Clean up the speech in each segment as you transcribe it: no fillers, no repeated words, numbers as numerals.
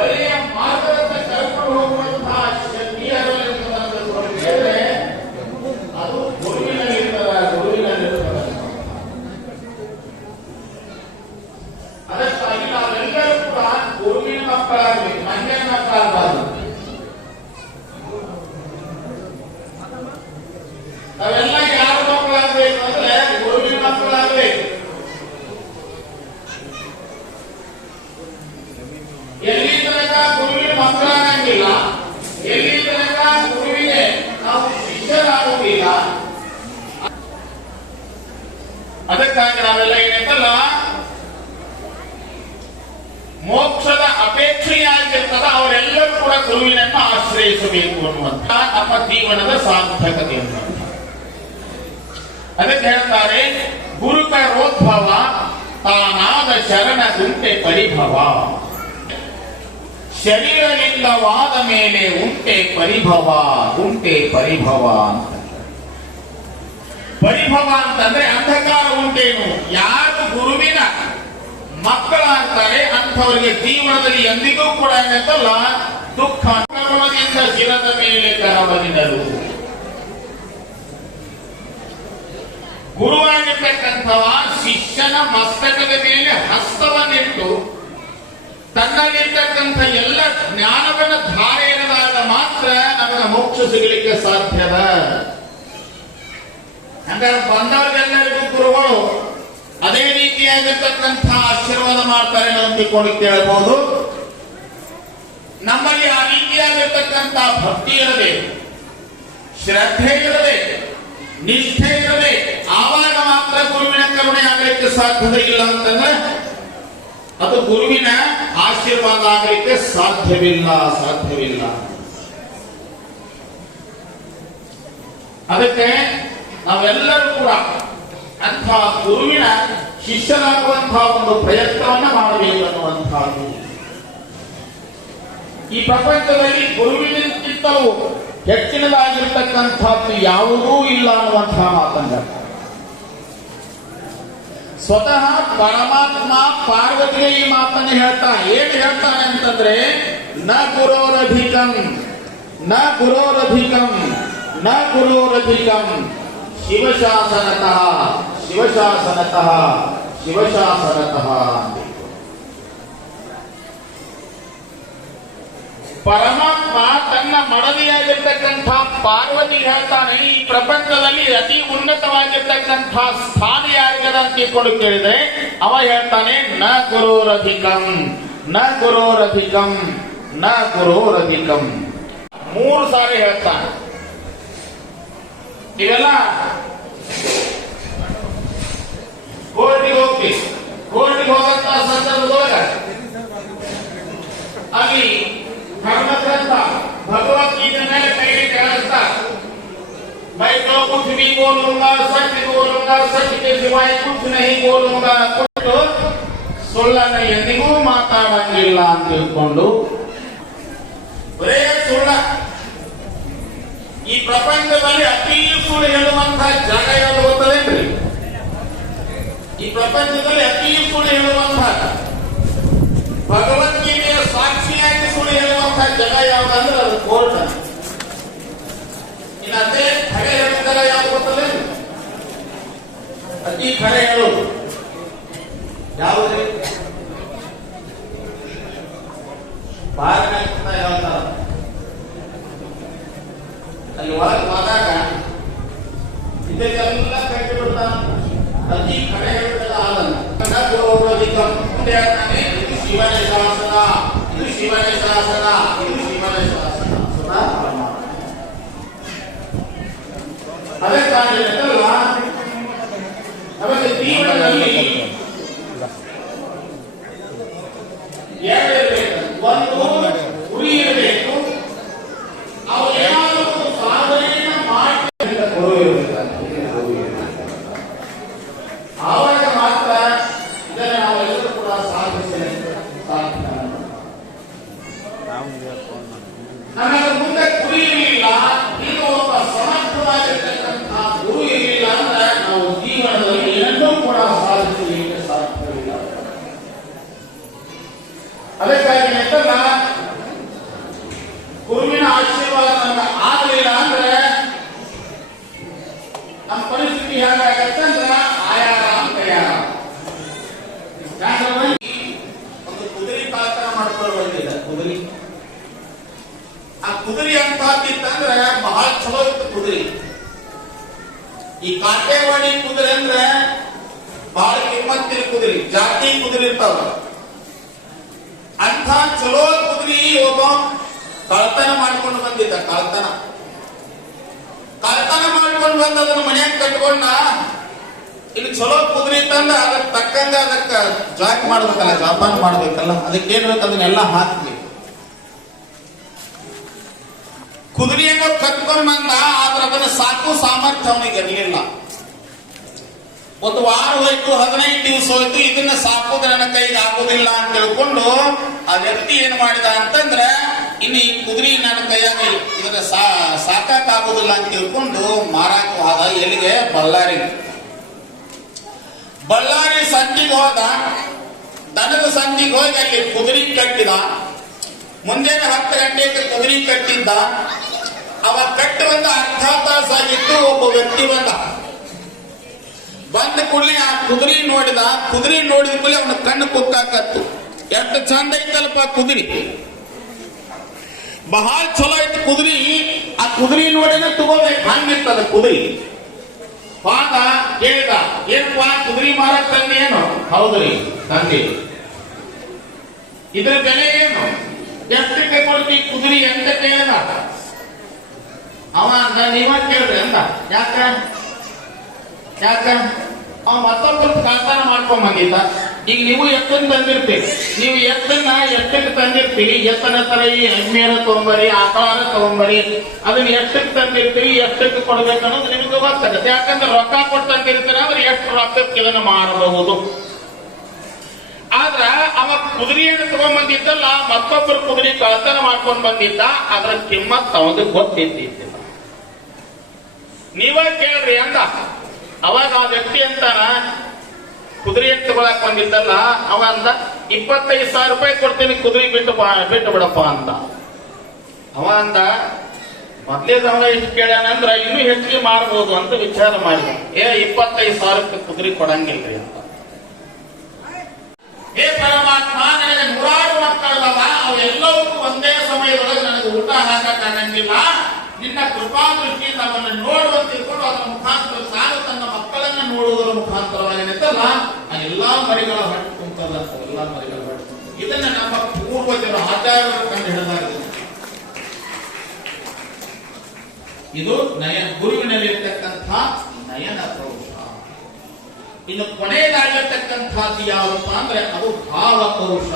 ಒಳ್ಳೆಯ ಮಾರ್ಗದತ್ತ ಕರ್ಕೊಂಡು ಹೋಗುವಂತಹ ಶಕ್ತಿ ಅದರಲ್ಲಿರ್ತದೆ. ಅದು ಗುರುವಿನಲ್ಲಿರ್ತದೆ. ಅದಕ್ಕಾಗಿ ನಾವೆಲ್ಲರೂ ಕೂಡ ಗುರುವಿನ ಮಕ್ಕಳಾಗಬೇಕು, ಮನೆಯ ಮಕ್ಕಳಾಗಬಾರದು. ನಾವೆಲ್ಲ ಯಾರ ಮಕ್ಕಳಾಗಬೇಕು ಅಂದ್ರೆ ಗುರುವಿನ ಮಕ್ಕಳಾಗಬೇಕು. ಎಲ್ಲಿ ತನಕ ಗುರುವಿನ ಮಕ್ಕಳಾಗಂಗಿಲ್ಲ, ಎಲ್ಲಿ ತನಕ ಗುರುವಿಗೆ ನಾವು ಶಿಷ್ಯರಾಗುವುದಿಲ್ಲ. ಅದಕ್ಕಾಗಿ ನಾವೆಲ್ಲ ಏನಂತಲ್ಲ ಮೋಕ್ಷದ ಅಪೇಕ್ಷೆಯಾಗಿರ್ತದ ಅವರೆಲ್ಲರೂ ಕೂಡ ಗುರುವಿನನ್ನು ಆಶ್ರಯಿಸಬೇಕು ಅನ್ನುವಂತ ನಮ್ಮ ಜೀವನದ ಸಾರ್ಥಕತೆ. ಅದಕ್ಕೆ ಹೇಳ್ತಾರೆ ಗುರುಕರೋದ್ಭವ ತಾನಾದ ಶರಣದುಂಟೆ ಪರಿಭವ. ಶರೀರಲಿಂಗವಾದ ಮೇಲೆ ಉಂಟೆ ಪರಿಭವ, ಉಂಟೆ ಪರಿಭವ ಅಂತ. ಪರಿಭವ ಅಂತಂದ್ರೆ ಅಂಧಕಾರ ಉಂಟೇನು. ಯಾರು ಗುರುವಿನ ಮಕ್ಕಳಾಗ್ತಾರೆ ಅಂಥವರಿಗೆ ಜೀವನದಲ್ಲಿ ಎಂದಿಗೂ ಕೂಡ ಏನಂತಲ್ಲ ದುಃಖ ಕರ್ಮದಿಂದ ಶಿರದ ಮೇಲೆ ಕರವರಿದರು. ಗುರುವಾಗಿರ್ತಕ್ಕಂಥವ ಶಿಷ್ಯನ ಮಸ್ತಕದ ಮೇಲೆ ಹಸ್ತವನ್ನಿಟ್ಟು ತನ್ನಲ್ಲಿರ್ತಕ್ಕಂಥ ಎಲ್ಲ ಜ್ಞಾನವನ್ನು ಧಾರೆ ಎರೆದಾಗ ಮಾತ್ರ ನಮಗೆ ಮೋಕ್ಷ ಸಿಗಲಿಕ್ಕೆ ಸಾಧ್ಯದ. ಹಾಗಾದ್ರೆ ಬಂದವರೆಲ್ಲರಿಗೂ ಗುರುಗಳು ಅದೇ ರೀತಿಯಾಗಿರ್ತಕ್ಕಂಥ ಆಶೀರ್ವಾದ ಮಾಡ್ತಾರೆ ಅಂತಿಕೊಂಡು ಕೇಳಬಹುದು. ನಮ್ಮಲ್ಲಿ ಆ ರೀತಿಯಾಗಿರ್ತಕ್ಕಂಥ ಭಕ್ತಿ ಇರಬೇಕು, ಶ್ರದ್ಧೆ ಇರಬೇಕು, ನಿಷ್ಠೆ ಇರಬೇಕು. ಆವಾಗ ಮಾತ್ರ ಗುರುವಿನ ಕರುಣೆ ಆಗಲಿಕ್ಕೆ ಸಾಧ್ಯತೆ ಇಲ್ಲ ಅಂತಂದ್ರೆ ಅದು ಗುರುವಿನ ಆಶೀರ್ವಾದ ಆಗಲಿಕ್ಕೆ ಸಾಧ್ಯವಿಲ್ಲ. ಅದಕ್ಕೆ ನಾವೆಲ್ಲರೂ ಕೂಡ ಅಂಥ ಗುರುವಿನ ಶಿಷ್ಯರಾಗುವಂತಹ ಒಂದು ಪ್ರಯತ್ನವನ್ನ ಮಾಡಬೇಕು ಅನ್ನುವಂಥದ್ದು. ಈ ಪ್ರಪಂಚದಲ್ಲಿ ಗುರುವಿನಿಂತಲೂ ಹೆಚ್ಚಿನದಾಗಿರ್ತಕ್ಕಂಥದ್ದು ಯಾವುದೂ ಇಲ್ಲ ಅನ್ನುವಂತಹ ಮಾತನ್ನ ಸ್ವತಃ ಪರಮಾತ್ಮ ಪಾರ್ವತಿಗೆ ಈ ಮಾತನ್ನು ಹೇಳ್ತಾನೆ. ಏನು ಹೇಳ್ತಾನೆ ಅಂತಂದ್ರೆ ನ ಗುರೋರಧಿಕಂ ನ ಗುರೋರಧಿಕಂ ನ ಗುರೋರಧಿಕಂ ಶಿವಶಾಸನತಃ ಶಿವಶಾಸನತಃ ಶಿವಶಾಸನತಃ. ಪರಮಾತ್ಮ ತನ್ನ ಮಡದಿಯಾಗಿರ್ತಕ್ಕಂಥ ಪಾರ್ವತಿ ಹೇಳ್ತಾನೆ ಈ ಪ್ರಪಂಚದಲ್ಲಿ ಅತಿ ಉನ್ನತವಾಗಿರ್ತಕ್ಕಂಥ ಸ್ಥಾನ ಯಾರಿಗದ ಅಂತ ತಿಳ್ಕೊಂಡು ಕೇಳಿದ್ರೆ ಅವ ಹೇಳ್ತಾನೆ ನ ಗುರೋರಧಿಕಂ ನ ಗುರೋರಧಿಕಂ ನ ಗುರೋರಧಿಕಂ. 3 ಸಾರಿ ಹೇಳ್ತಾನೆ. ಇವೆಲ್ಲ ಕೋರ್ಟಿಗೆ ಹೋಗಂತ ಸಂದರ್ಭದೊಳಗ ಅಲ್ಲಿ धर्मग्रंथ भगवदगीता ಮೇಲೆ ಕೈಗೆ ಕೇಳಿಸ್ತಾ मैं तो कुछ भी बोलूंगा सच के सिवाय कुछ नहीं बोलूंगा ಸುಳ್ಳನ್ನು ಎಂದಿಗೂ ಮಾತಾಡಂಗಿಲ್ಲ ಅಂತ ತಿಳ್ಕೊಂಡು ಬರೇ ಸುಳ್ಳ. ಈ ಪ್ರಪಂಚದಲ್ಲಿ ಅತಿ ಸುಳ್ಳು ಹೇಳುವಂತಹ ಜಾಗ ಯಾವುದು ಗೊತ್ತದೇನ್ರಿ? ಈ ಪ್ರಪಂಚದಲ್ಲಿ ಅತಿ ಸುಳ್ಳು ಹೇಳುವಂತಹ ಭಗವದ್ಗೀತೆಯ ಸಾಕ್ಷಿಯಾಗಿ ಸುಳ್ಳು ಹೇಳುವಂತಹ ಜಾಗ ಯಾವ್ದಂದ್ರೆ ಅದು ಕೋರ್ಟ್. ಇನ್ನು ಅದೇ ಖರೆ ಹೇಳುತ್ತಾರ ಯಾವ್ದು ಗೊತ್ತಲ್ಲ? ಅತಿ ಖರೆ ಹೇಳೋದು ಯಾವುದೇ ಬಾಗಿನ ಹೇಳ್ತಾರ. ಅಲ್ಲಿ ಒಳಗೆ ಹೋದಾಗ ಇದಕ್ಕೆಲ್ಲ ಕಟ್ಟಿ ಬಿಡ್ತಾನ. ಅತಿ ಖರೆ ಹೇಳುತ್ತಲ್ಲ ಆದನ್ನ ಮುಂದೆ ಹೇಳ್ತಾನೆ ಇದು ಶಿವನ ಶಾಸನ, ಇದು ಶಿವನ ಶಾಸನ, ಇದು ಶಿವನ ಶಾಸನ. ಅದಕ್ಕಾಗಿ ನಮಗೆ ಜೀವನದಲ್ಲಿ ಎರಡಿರಬೇಕು. ಒಂದು ಗುರಿ ಇರಬೇಕು. ಅವು ಏನಾದರೂ ಸಾಧನೆಯನ್ನ ಮಾಡಿ ಆವಾಗ ಮಾತ್ರ ಇದನ್ನು ನಾವೆಲ್ಲರೂ ಕೂಡ ಸಾಧಿಸಲಿಕ್ಕೆ ಸಾಧ್ಯ. ನಮಗೆ ಮುಂದೆ ಗುರಿ ಇರಲಿಲ್ಲ, ಇದು ಒಬ್ಬ ಸಮರ್ಥವಾಗಿರ್ತಕ್ಕಂತಹ ಗುರು ಇರಲಿಲ್ಲ ಅಂದ್ರೆ ನಾವು ಜೀವನದಲ್ಲಿ ಏನನ್ನೂ ಕೂಡ ಸಾಧಿಸಲಿಕ್ಕೆ ಸಾಧ್ಯವಿಲ್ಲ. ಅದಕ್ಕಾಗಿ ಕಳ್ತನ ಮಾಡ್ಕೊಂಡು ಬಂದಿದ್ದ ಕುದುರೆ. ಆ ಕುದುರೆ ಅಂತಂದ್ರೆ ಬಹಳ ಚಲೋ ಇತ್ತು ಕುದುರೆ. ಈ ಕಾಟೇವಾಡಿ ಕುದುರೆ ಅಂದ್ರೆ ಬಹಳ ಕಿಮ್ಮತ್ತಿನ ಕುದುರೆ, ಜಾತಿ ಕುದುರೆ ಇರ್ತಾವ. ಅಂತ ಚಲೋ ಕುದುರೆ ಒಬ್ಬ ಕಳ್ತನ ಮಾಡ್ಕೊಂಡು ಬಂದಿದ್ದ. ಕಳ್ತನ ಮಾಡ್ಕೊಂಡು ಬಂದ ಅದನ್ನ ಮನೆಯಾಗ ಕಟ್ಕೊಂಡ. ಇಲ್ಲಿ ಚಲೋ ಕುದುರೆ ತಂದ ಅದಕ್ಕೆ ತಕ್ಕಂಗ ಅದಕ್ಕೆ ಜಾಕ್ ಮಾಡ್ಬೇಕಲ್ಲ, ಜಾಪಾನ ಮಾಡ್ಬೇಕಲ್ಲ, ಅದಕ್ಕೆ ಏನ್ ಬೇಕು ಅದನ್ನೆಲ್ಲ ಹಾಕ್ಬೇಕು. ಕುದುರೆಯನ್ನು ಕಟ್ಕೊಂಡ್ ಬಂದ, ಆದ್ರೆ ಅದನ್ನ ಸಾಕು ಸಾಮರ್ಥ್ಯ ಅವನಿಗೆ ಇರಲಿಲ್ಲ. ಒಂದು ವಾರ ಹೋಯ್ತು, 15 ದಿವಸ ಹೋಯ್ತು, ಇದನ್ನ ಸಾಕೋದು ನನ್ನ ಕೈಗೆ ಆಗೋದಿಲ್ಲ ಅಂತ ತಿಳ್ಕೊಂಡು ಆ ವ್ಯಕ್ತಿ ಏನ್ ಮಾಡಿದ ಅಂತಂದ್ರೆ, ಇನ್ನು ಈ ಕುದುರೆ ನನ್ನ ಕೈಯಾಗ ಇದನ್ನ ಸಾಕಾಕ್ ಆಗೋದಿಲ್ಲ ಅಂತ ತಿಳ್ಕೊಂಡು ಮಾರಾಕ ಹೋದ. ಎಲ್ಲಿಗೆ? ಬಳ್ಳಾರಿ ಸಂಧಿಗೆ ಹೋದ. ದನದ ಸಂಧಿಗೆ ಹೋಗಿ ಅಲ್ಲಿ ಕುದುರೆ ಕಟ್ಟಿದ. ಮುಂಜಾನೆ 10 ಗಂಟೆಗೆ ಕುದುರೆ ಕಟ್ಟಿದ್ದ. ಅವ ಕಟ್ಟಿ ಒಂದು ಅರ್ಧ ತಾಸಾಗಿತ್ತು. ಒಬ್ಬ ವ್ಯಕ್ತಿ ಬಂದ ಕೂಡಲೇ ಆ ಕುದುರೆ ನೋಡಿದ. ಕುದುರೆ ನೋಡಿದ ಕೂಡಲೇ ಅವನ ಕಣ್ಣು ಕುಕ್ಕಾಕತ್ತು. ಎಷ್ಟು ಚಂದ ಐತಲ್ಪ ಕುದುರೆ, ಬಹಳ ಚಲೋ ಐತಿ ಕುದುರೆ. ಆ ಕುದುರೆ ನೋಡಿದ್ರೆ ತಗೋಬೇಕು, ಹಂಗಿರ್ತದ ಕುದುರೆ. ಪಾದ ಕೇಳಿದ, ಏನಪ್ಪ ಕುದುರೆ ಮಾರಕ್ ತಂದೆ? ಏನು? ಹೌದ್ರಿ ತಂದೆ. ಇದ್ರ ಬೆಲೆ ಏನು? ಎಷ್ಟಕ್ಕೆ ಕೊಡ್ತಿ ಕುದುರೆ ಅಂತ ಕೇಳಿದ. ಅವ ನೀವ ಕೇಳ್ರಿ ಅಂದ. ಯಾಕ ಅವ ಮತ್ತೊಬ್ಬರು ಕಳ್ತನ ಮಾಡ್ಕೊಂಡ್ ಬಂದಿದ್ದ. ಈಗ ನೀವು ಎತ್ತನ್ನು ತಂದಿರ್ತೀರಿ. ನೀವು ಎತ್ತನ್ನ ಎಷ್ಟಕ್ಕೆ ತಂದಿರ್ತೀರಿ? ಎತ್ತನ ತರ ಈ ಎಮ್ಮೆರ ತಗೊಂಬರಿ, ಆಕಳಾರ ತಗೊಂಬರಿ, ಅದನ್ನ ಎಷ್ಟಕ್ಕೆ ತಂದಿರ್ತೀರಿ, ಎಷ್ಟಕ್ಕೆ ಕೊಡ್ಬೇಕು ಅನ್ನೋದು ನಿಮ್ಗೆ ಗೊತ್ತಾಗುತ್ತೆ. ಯಾಕಂದ್ರೆ ರೊಕ್ಕ ಕೊಟ್ಟು ತಂದಿರ್ತೀರ ಅಂದ್ರೆ ಎಷ್ಟು ರೊಕ್ಕಕ್ಕೆ ಇದನ್ನ ಮಾರಬಹುದು. ಆದ್ರ ಅವ ಕುದುರೆಯನ್ನು ತಗೊಂಡ್ಬಂದಿದ್ದಲ್ಲ, ಮತ್ತೊಬ್ಬರು ಕುದುರೆ ಕಳ್ತನ ಮಾಡ್ಕೊಂಡ್ ಬಂದಿದ್ದ. ಅದ್ರ ಕಿಮ್ಮತ್ ಅವನಿಗೆ ಗೊತ್ತಿದ್ದಿದ್ದಿಲ್ಲ. ನೀವ ಕೇಳ್ರಿ ಅಂದ. ಅವಾಗ ಆ ವ್ಯಕ್ತಿ ಅಂತಾನ, ಕುದುರೆ ತಗೊಳಕ್ ಬಂದಿದ್ದಲ್ಲ, ಅವ ಅಂದ 25,000 ರೂಪಾಯಿ ಕೊಡ್ತೀನಿ, ಕುದುರೆ ಬಿಟ್ಟು ಬಿಡಪ್ಪ ಅಂತ. ಅವ ಅಂದ, ಮೊದ್ಲೇದವನ ಇಷ್ಟು ಕೇಳ್ಯಾನಂದ್ರ ಇನ್ನೂ ಹೆಚ್ಚಿಗೆ ಮಾರಬಹುದು ಅಂತ ವಿಚಾರ ಮಾಡಿದ. 25,000ಕ್ಕೆ ಕುದುರೆ ಕೊಡಂಗಿಲ್ರಿ ಅಂತ. ಪರಮಾತ್ಮ, ನನಗೆ 100 ಮಕ್ಕಳದವ, ಅವೆಲ್ಲವಕ್ಕೂ ಒಂದೇ ಸಮಯದೊಳಗೆ ನನಗೆ ಊಟ ಹಾಕಕ್ಕಾಗಂಗಿಲ್ಲ. ನಿನ್ನ ಕೃಪಾ ದೃಷ್ಟಿಯಿಂದ ಅವನ್ನ ನೋಡುವಂತ ತಿಳ್ಕೊಂಡು ಅದರ ಮುಖಾಂತರ ಸಾಲು ತನ್ನ ಮಕ್ಕಳನ್ನ ನೋಡುವುದರ ಮುಖಾಂತರವಾಗಿ ನಿಂತಲ್ಲ, ಆ ಎಲ್ಲಾ ಮರಿಗಳ ಹೊಟ್ಟು ಕುಂತಲ್ಲ, ಎಲ್ಲಾ ಮರಿಗಳ ಹೊಟ್ಟು. ಇದನ್ನ ನಮ್ಮ ಪೂರ್ವಜರು ಆಚಾರ್ಯರು ಕಂಡು ಹಿಡಿದಾಗಿದೆ. ಇದು ಗುರುವಿನಲ್ಲಿರ್ತಕ್ಕಂಥ ನಯನ ಪೌರುಷ. ಇನ್ನು ಕೊನೆಯದಾಗಿರ್ತಕ್ಕಂಥದ್ದು ಯಾವಪ್ಪ ಅಂದ್ರೆ ಅದು ಭಾವ ಪೌರುಷ.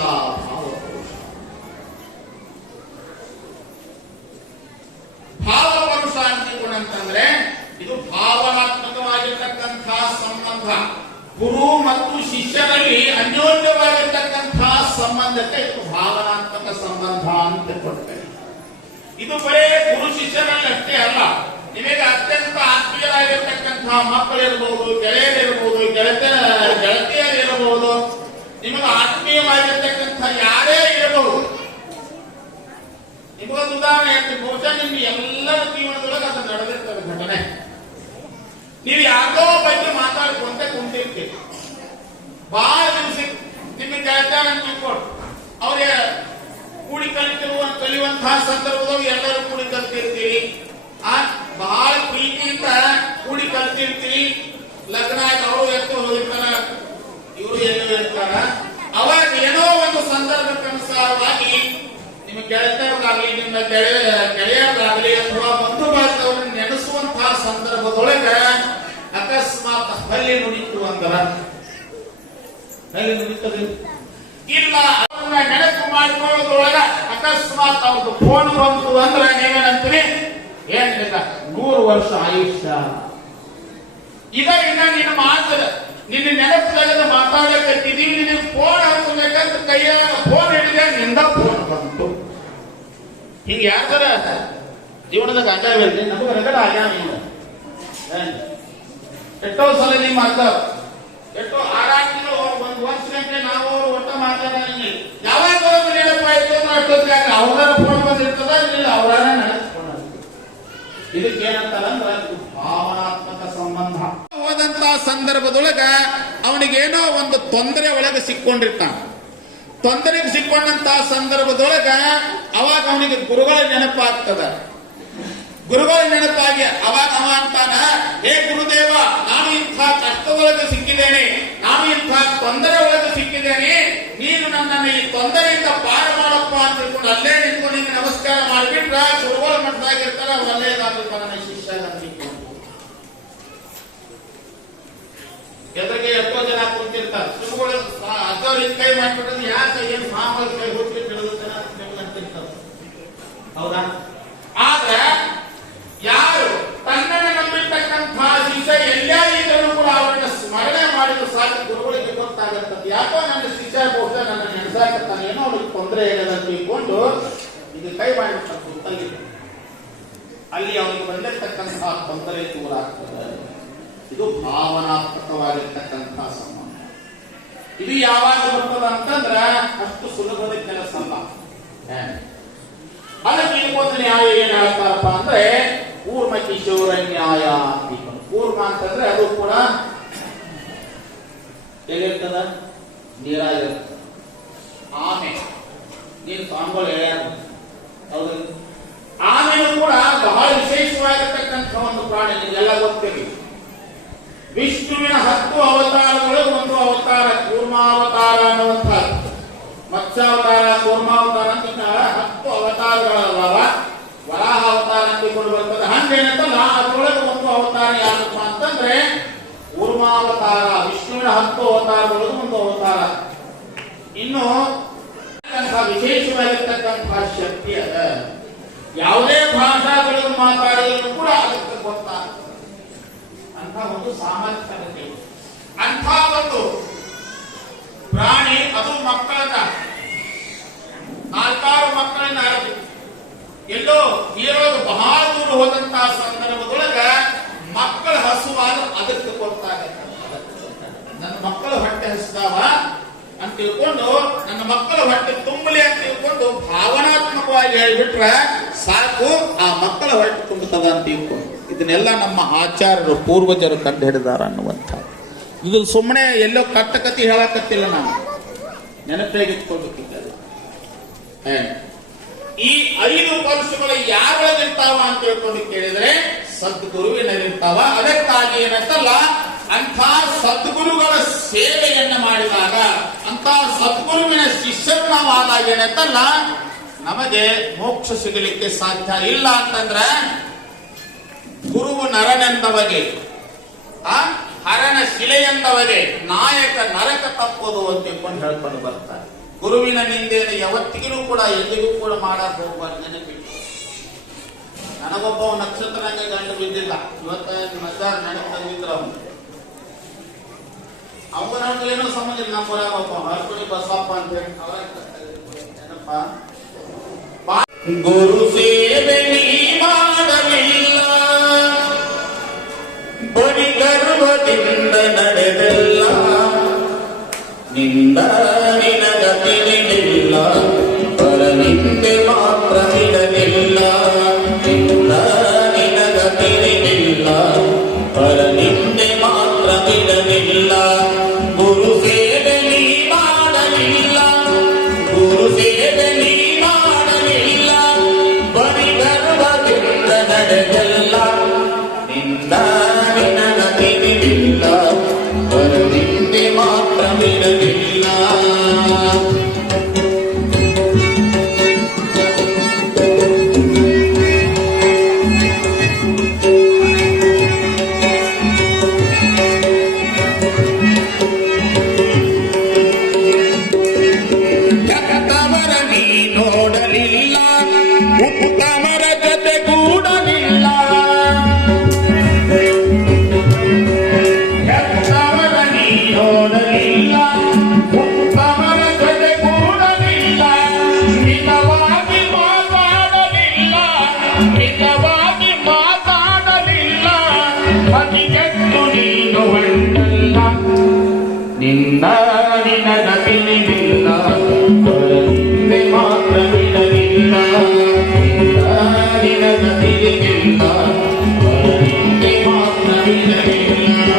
ಭಾವ ಪೌರುಷ ಅಂತಂದ್ರೆ ಇದು ಭಾವನಾತ್ಮಕವಾಗಿರ್ತಕ್ಕಂತಹ ಸಂಬಂಧ. ಗುರು ಮತ್ತು ಶಿಷ್ಯರಲ್ಲಿ ಅನ್ಯೋನ್ಯವಾಗಿರ್ತಕ್ಕಂತಹ ಸಂಬಂಧಕ್ಕೆ ಇದು ಭಾವನಾತ್ಮಕ ಸಂಬಂಧ ಅಂತ ಕೊಡ್ತೇವೆ. ಇದು ಬರೇ ಗುರು ಶಿಷ್ಯರಲ್ಲಿ ಅಷ್ಟೇ ಅಲ್ಲ, ನಿಮಗೆ ಅತ್ಯಂತ ಆತ್ಮೀಯರಾಗಿರ್ತಕ್ಕಂತಹ ಮಕ್ಕಳಿರಬಹುದು, ಗೆಳೆಯರಿರಬಹುದು, ಗೆಳತಿಯರಿರಬಹುದು, ನಿಮಗೆ ಆತ್ಮೀಯವಾಗಿರ್ತಕ್ಕಂಥ ಯಾರೇ ಇರಬಹುದು. ನಿಮಗೊಂದು ಉದಾಹರಣೆ ಹೇಳ್ತೀನಿ. ಬಹುಶಃ ನಿಮ್ಮ ಎಲ್ಲರ ಜೀವನದೊಳಗೆ ಅದು ನಡೆದಿರ್ತದೆ ಘಟನೆ. ನೀವು ಯಾಕೋ ಬಗ್ಗೆ ಮಾತಾಡ್ಕೊಂತ ಕುಂತಿರ್ತೀರಿ. ಬಹಳ ದಿವಸ ನಿಮಗೆ ಗೆಳತಿಯರ ತಿಳ್ಕೊಂಡು ಅವ್ರಿಗೆ ಕೂಡಿ ಕಲಿಯುವಂತಹ ಸಂದರ್ಭದೊಳಗೆ ಎಲ್ಲರೂ ಕೂಡಿ ಕಲ್ತಿರ್ತೀರಿ. ಬಹಳ ಪ್ರೀತಿಯಿಂದ ಕೂಡಿ ಕಲ್ತಿರ್ತೀರಿ. ಲಗ್ನ ಆಗಿ ಅವರು ಎತ್ತು ಹೋಗಿರ್ತಾರ, ಇವರು ಎಲ್ಲೂ ಇರ್ತಾರ. ಅವಾಗ ಏನೋ ಒಂದು ಸಂದರ್ಭಕ್ಕನುಸಾರವಾಗಿ ನಿಮ್ಮ ಗೆಳತಿಯರಾಗಲಿ, ನಿಮ್ಮ ಗೆಳೆಯರಾಗಲಿ ಅಥವಾ ಬಂಧು ಬಾಂಧವರನ್ನು ನೆನೆಸುವಂತಹ ಸಂದರ್ಭದೊಳಗೆ ಅಕಸ್ಮಾತ್ ಹಲ್ಲಿ ನುಡಿತು ಅಂದ್ರ ಹಲ್ಲಿ ನುಡಿತದೆ ಇಲ್ಲ, ಅವನ್ನ ನೆನಪು ಮಾಡಿಕೊಳ್ಳೋದ್ರೊಳಗ ಅಕಸ್ಮಾತ್ ಅವ್ರದ್ದು ಫೋನ್ ಬಂತು ಅಂದ್ರೆ ನೀವೇನಂತೀರಿ? ಏನಿಲ್ಲ, 100 ವರ್ಷ ಆಯುಷ್ಯ. ಇನ್ನ ನಿನ್ನ ಮಾತು ನಿನ್ನ ನೆನಪು ತೆಗೆದು ಮಾತಾಡಕತ್ತಿದೀವಿ, ನಿನಗೆ ಫೋನ್ ಹಚ್ಚಬೇಕಂತ ಕೈಯಾಗ ಫೋನ್ ಹಿಡಿದ ನಿಂದ ಫೋನ್ ಬಂತು. ಹಿಂಗ ಯಾರ ಜೀವನದಾಗ ಆಗ್ಯಾವೇನ್ರಿ? ನಮಗೆ ರಗಡ ಆಗ್ಯಾವ. ಎಷ್ಟೋ ಸಲ ನಿಮ್ಮ ಅರ್ಥ ಎಷ್ಟೋ 6 ತಿಂಗಳು 1 ವರ್ಷ ಗಂಟೆ ನಾವು ಒಟ್ಟ ಮಾತಾಡಂಗಿಲ್ಲ. ಯಾವಾಗ ನೆನಪಾಯ್ತು ಅಂದ್ರೆ ಅಷ್ಟೊತ್ತಿಗೆ ಅವರ ಫೋನ್ ಬಂದಿರ್ತದ, ಇಲ್ಲ ಅವರ ನೆನಸ್ಕೊಂಡ. ಇದಕ್ಕೇನಂತಾರಂದ್ರ ಭಾವನಾತ್ಮಕ ಸಂಬಂಧ. ಹೋದಂತ ಸಂದರ್ಭದೊಳಗ ಅವನಿಗೇನೋ ಒಂದು ತೊಂದರೆ ಒಳಗೆ ಸಿಕ್ಕೊಂಡಿರ್ತಾನ. ತೊಂದರೆಗೆ ಸಿಕ್ಕೊಂಡಂತ ಸಂದರ್ಭದೊಳಗ ಅವಾಗ ಅವನಿಗೆ ಗುರುಗಳ ನೆನಪಾಗ್ತದ. ಗುರುಗಳ ನೆನಪಾಗಿ ಅವಾಗ ಅವ ಅಂತಾನ, ಹೇ ಗುರುದೇವ, ನಾನು ಇಂಥ ಕಷ್ಟ ಒಳಗೆ ಸಿಕ್ಕಿದ್ದೇನೆ, ನಾನು ಇಂಥ ತೊಂದರೆ ಒಳಗೆ ಸಿಕ್ಕಿದ್ದೇನೆ, ನೀನು ನನ್ನನ್ನು ಈ ತೊಂದರೆಯಿಂದ ಪಾರ ಮಾಡಪ್ಪ ಅಂತ ತಿಳ್ಕೊಂಡು ಅಲ್ಲೇ ನಿಂತ್ಕೊಂಡು ನಿಂಗೆ ನಮಸ್ಕಾರ ಮಾಡಿಬಿಟ್ರ ಗುರುಗಳ ಮಟ್ಟದಾಗಿರ್ತಾರ, ಒಳ್ಳೆಯದಾಗುತ್ತೆ ನನ್ನ ಶಿಷ್ಯ. ಎದುರಿಗೆ ಎಷ್ಟೋ ಜನ ಕುಂತಿರ್ತಾರೆ, ಗುರುಗಳು ಅಜ್ಜವ್ರು ಕೈ ಮಾಡ್ಬಿಟ್ಟು ಯಾಕೆ ಏನು ಮಾಮೂಲಿ ಕೈ ಹುಟ್ಟಿ ಅಂತಿರ್ತಾರೆ. ಹೌದಾ? ಆದ್ರೆ ಯಾರು ತನ್ನನ್ನು ನಂಬಿರ್ತಕ್ಕಂಥ ಶಿಷ್ಯ ಎಲ್ಲೇ ಇದ್ರೂ ಕೂಡ ಅವರನ್ನ ಸ್ಮರಣೆ ಮಾಡಿದ್ರು ಸಾಕು, ಗುರುಗಳಿಗೆ ಗೊತ್ತಾಗತ್ತದ, ಯಾಕೋ ನನ್ನ ಶಿಷ್ಯ ಬಹುಶಃ ನನ್ನ ನೆನೆಸಾಕತ್ತಾನೆ, ಏನೋ ಅವ್ರಿಗೆ ತೊಂದರೆ ಇಲ್ಲದ ಅಂತ ತಿಳ್ಕೊಂಡು ಇದು ಕೈ ಮಾಡಿರ್ತಾರೆ. ಅಲ್ಲಿ ಅವನಿಗೆ ಬಂದಿರತಕ್ಕಂತಹ ತೊಂದರೆ ದೂರ ಆಗ್ತದೆ. ಇದು ಭಾವನಾತ್ಮಕವಾಗಿರ್ತಕ್ಕಂತಹ ಸಂಬಂಧ. ಇದು ಯಾವಾಗ ಬರ್ತದ ಅಂತಂದ್ರ ಅಷ್ಟು ಸುಲಭದ ಕೆಲಸ ಅಲ್ಲ. ಅದಕ್ಕೆ ಇನ್ನೊಂದು ನ್ಯಾಯ ಏನ್ ಹೇಳ್ತಾರಪ್ಪ ಅಂದ್ರೆ ಕೂರ್ಮ ಕಿಶೋರ ನ್ಯಾಯ ಅಂತ. ಕೂರ್ಮ ಅಂತಂದ್ರೆ ಅದು ಕೂಡ ಎಲ್ಲಿರ್ತದ? ನೀರಾಗಿರ್ತದ. ಆಮೆ ನೀನು ಸ್ವಾಮಿಗಳು ಹೇಳ್ಯಾರ, ಹೌದು. ಆಮೆನೂ ಕೂಡ ಬಹಳ ವಿಶೇಷವಾಗಿರ್ತಕ್ಕಂಥ ಒಂದು ಪ್ರಾಣಿ, ನಿಮಗೆಲ್ಲ ಗೊತ್ತಿರಲಿ. ವಿಷ್ಣುವಿನ 10 ಅವತಾರಗಳು ಒಂದು ಅವತಾರ ಕೂರ್ಮಾವತಾರ ಅನ್ನುವಂಥ. ಮತ್ಸ್ಯಾವತಾರ, ಕೂರ್ಮಾವತಾರ ಅಂತ 10 ಅವತಾರಗಳವ. ವರಾಹ ಅವತಾರ ಅಂತಿಕೊಂಡು ಬರ್ತದೆ. ಹಂಗೇನಂತಲ್ಲ, ಅದರೊಳಗೆ ಒಂದು ಅವತಾರ ಯಾರಪ್ಪ ಅಂತಂದ್ರೆ ಕೂರ್ಮಾವತಾರ. ವಿಷ್ಣುವಿನ 10 ಅವತಾರದೊಳಗೆ ಒಂದು ಅವತಾರ. ಇನ್ನು ವಿಶೇಷವಾಗಿರ್ತಕ್ಕಂತಹ ಶಕ್ತಿ ಅದ. ಯಾವುದೇ ಭಾಷಾಗಳನ್ನು ಮಾತಾಡಿದ್ರು ಕೂಡ ಅದಕ್ಕೆ ಗೊತ್ತಾಗ್ತದೆ. ಅಂತ ಒಂದು ಸಾಮರ್ಥ್ಯ, ಅಂಥ ಒಂದು ಪ್ರಾಣಿ. ಅದು ಮಕ್ಕಳನ್ನ 4 ಮಕ್ಕಳನ್ನ ಎಲ್ಲೋ ನೀರೊಳಗೆ ಬಹಳ ದೂರ ಹೋದಂತಹ ಸಂದರ್ಭದೊಳಗ ಮಕ್ಕಳ ಹಸುವಾದ ಅದಕ್ಕೆ ಗೊತ್ತಾಗತ್ತೆ. ನನ್ನ ಮಕ್ಕಳು ಹೊಟ್ಟೆ ಹಸಿದಾವ ಅಂತ ತಿಳ್ಕೊಂಡು, ನನ್ನ ಮಕ್ಕಳ ಹೊಟ್ಟೆ ತುಂಬಲಿ ಅಂತ ತಿಳ್ಕೊಂಡು ಭಾವನಾತ್ಮಕವಾಗಿ ಹೇಳ್ಬಿಟ್ರೆ ಸಾಕು, ಆ ಮಕ್ಕಳ ಹೊಟ್ಟೆ ತುಂಬುತ್ತದ ಅಂತ ತಿಳ್ಕೊಂಡು. ಇದನ್ನೆಲ್ಲ ನಮ್ಮ ಆಚಾರ್ಯರು ಪೂರ್ವಜರು ಕಂಡು ಹಿಡಿದಾರ ಅನ್ನುವಂಥ. ಇದು ಸುಮ್ಮನೆ ಎಲ್ಲೋ ಕಥೆ ಹೇಳಕತ್ತಿಲ್ಲ, ನಾವು ನೆನಪಿಗಿಟ್ಕೊಳ್ಬೇಕಿದ್ದಾರೆ. ಈ 5 ಪರುಷಗಳು ಯಾರೊಳಗಿರ್ತಾವ ಅಂತ ಹೇಳ್ಕೊಂಡು ಕೇಳಿದ್ರೆ ಸದ್ಗುರುವಿನಲ್ಲಿರ್ತಾವ. ಅದಕ್ಕಾಗಿ ಏನಂತಲ್ಲ, ಅಂಥ ಸದ್ಗುರುಗಳ ಸೇವೆಯನ್ನ ಮಾಡಿದಾಗ, ಅಂತ ಸದ್ಗುರುವಿನ ಶಿಷ್ಯನಾದಾಗ ಏನಂತಲ್ಲ, ನಮಗೆ ಮೋಕ್ಷ ಸಿಗಲಿಕ್ಕೆ ಸಾಧ್ಯ ಇಲ್ಲ. ಅಂತಂದ್ರೆ ಗುರುವು ನರನೆಂದವಗೆ, ಹರನ ಶಿಲೆಯೆಂದವಗೆ ನಾಯಕ ನರಕ ತಪ್ಪೋದು ಅಂತ ತಿಳ್ಕೊಂಡು ಹೇಳ್ಕೊಂಡು ಬರ್ತಾರೆ. ಗುರುವಿನ ನಿಂದೆಯನ್ನು ಯಾವತ್ತಿಗೂ ಕೂಡ ಎಲ್ಲಿಗೂ ಕೂಡ ಮಾಡಕ್ ಹೋಗ್ಬಾರ್ದು. ನೆನಪಿಟ್ಟು, ನನಗೊಬ್ಬ ನಕ್ಷತ್ರ ನಂಗೆ ಗಂಡು ಬಿದ್ದಿಲ್ಲ. ಇವತ್ತು ಮಧ್ಯಾಹ್ನ ನೆನಪು ತಂದಿದ್ರು ಅವನ ಏನೋ ಸಂಬಂಧ ಇಲ್ಲ. ನಮ್ಮ ಊರಾಗ ಒಬ್ಬ ಹರ್ಕುಡಿ ಬಸಪ್ಪ ಅಂತ ಹೇಳಿ ನೆನಪ. ಗುರು ಸೇವೆ ನೀ ಮಾಡಲಿಲ್ಲ, ಬಡಿ ಗರ್ವದಿಂದ ನಡೆದಲ್ಲ, ನಿಂದ ನಿನಗ ತಿಳಿದಿಲ್ಲ, ಪರ ನಿಂದೆ ಮಾತ್ರ ಬಿಡಲಿಲ್ಲ, ನಿಂದ ನಿನಗ ತಿಳಿದಿಲ್ಲ, ಪರ ನಿಂದೆ ಮಾತ್ರ ಬಿಡಲಿಲ್ಲ. ಗುರು ಸೇವೆ ನೀ ಮಾಡಲಿಲ್ಲ, ಗುರು ಸೇವೆ ನೀ ಮಾಡಲಿಲ್ಲ, ಬಡಿ ಗರ್ವದಿಂದ ನಡೆದಲ್ಲ, ನಿಂದ ನಿನಗ ತಿಳಿದಿಲ್ಲ, ಪರ ನಿಂದೆ ಮಾತ್ರ ಬಿಡಲಿಲ್ಲ. ಜಗತ್ತವರ ನೀ ನೋಡಲಿಲ್ಲ, ಉತ್ತಮರ ಜೊತೆ ಕೂಡಲಿಲ್ಲ, ಜಗತ್ತವರ ನೀ ನೋಡಲಿಲ್ಲ, ಉತ್ತಮರ ಜೊತೆ ಕೂಡಲಿಲ್ಲ, ಹಿತವಾಗಿ ಮಾತಾಡಲಿಲ್ಲ, ಹಿತವಾಗಿ ಮಾತಾಡಲಿಲ್ಲ, ಅತಿಗೆಟ್ಟು ನೀನು ಹೊಂದಲ್ಲ, ನಿನ್ನ ನಿನಗ ತಿಳಿದಿಲ್ಲ, ಹಿಂದೆ ಮಾತ್ರ ಬಿಡಲಿಲ್ಲ, ನಿನ್ನ ನಿನಗ ತಿಳಿದಿಲ್ಲ, ಹಿಂದೆ ಮಾತ್ರ ಬಿಡಲಿಲ್ಲ.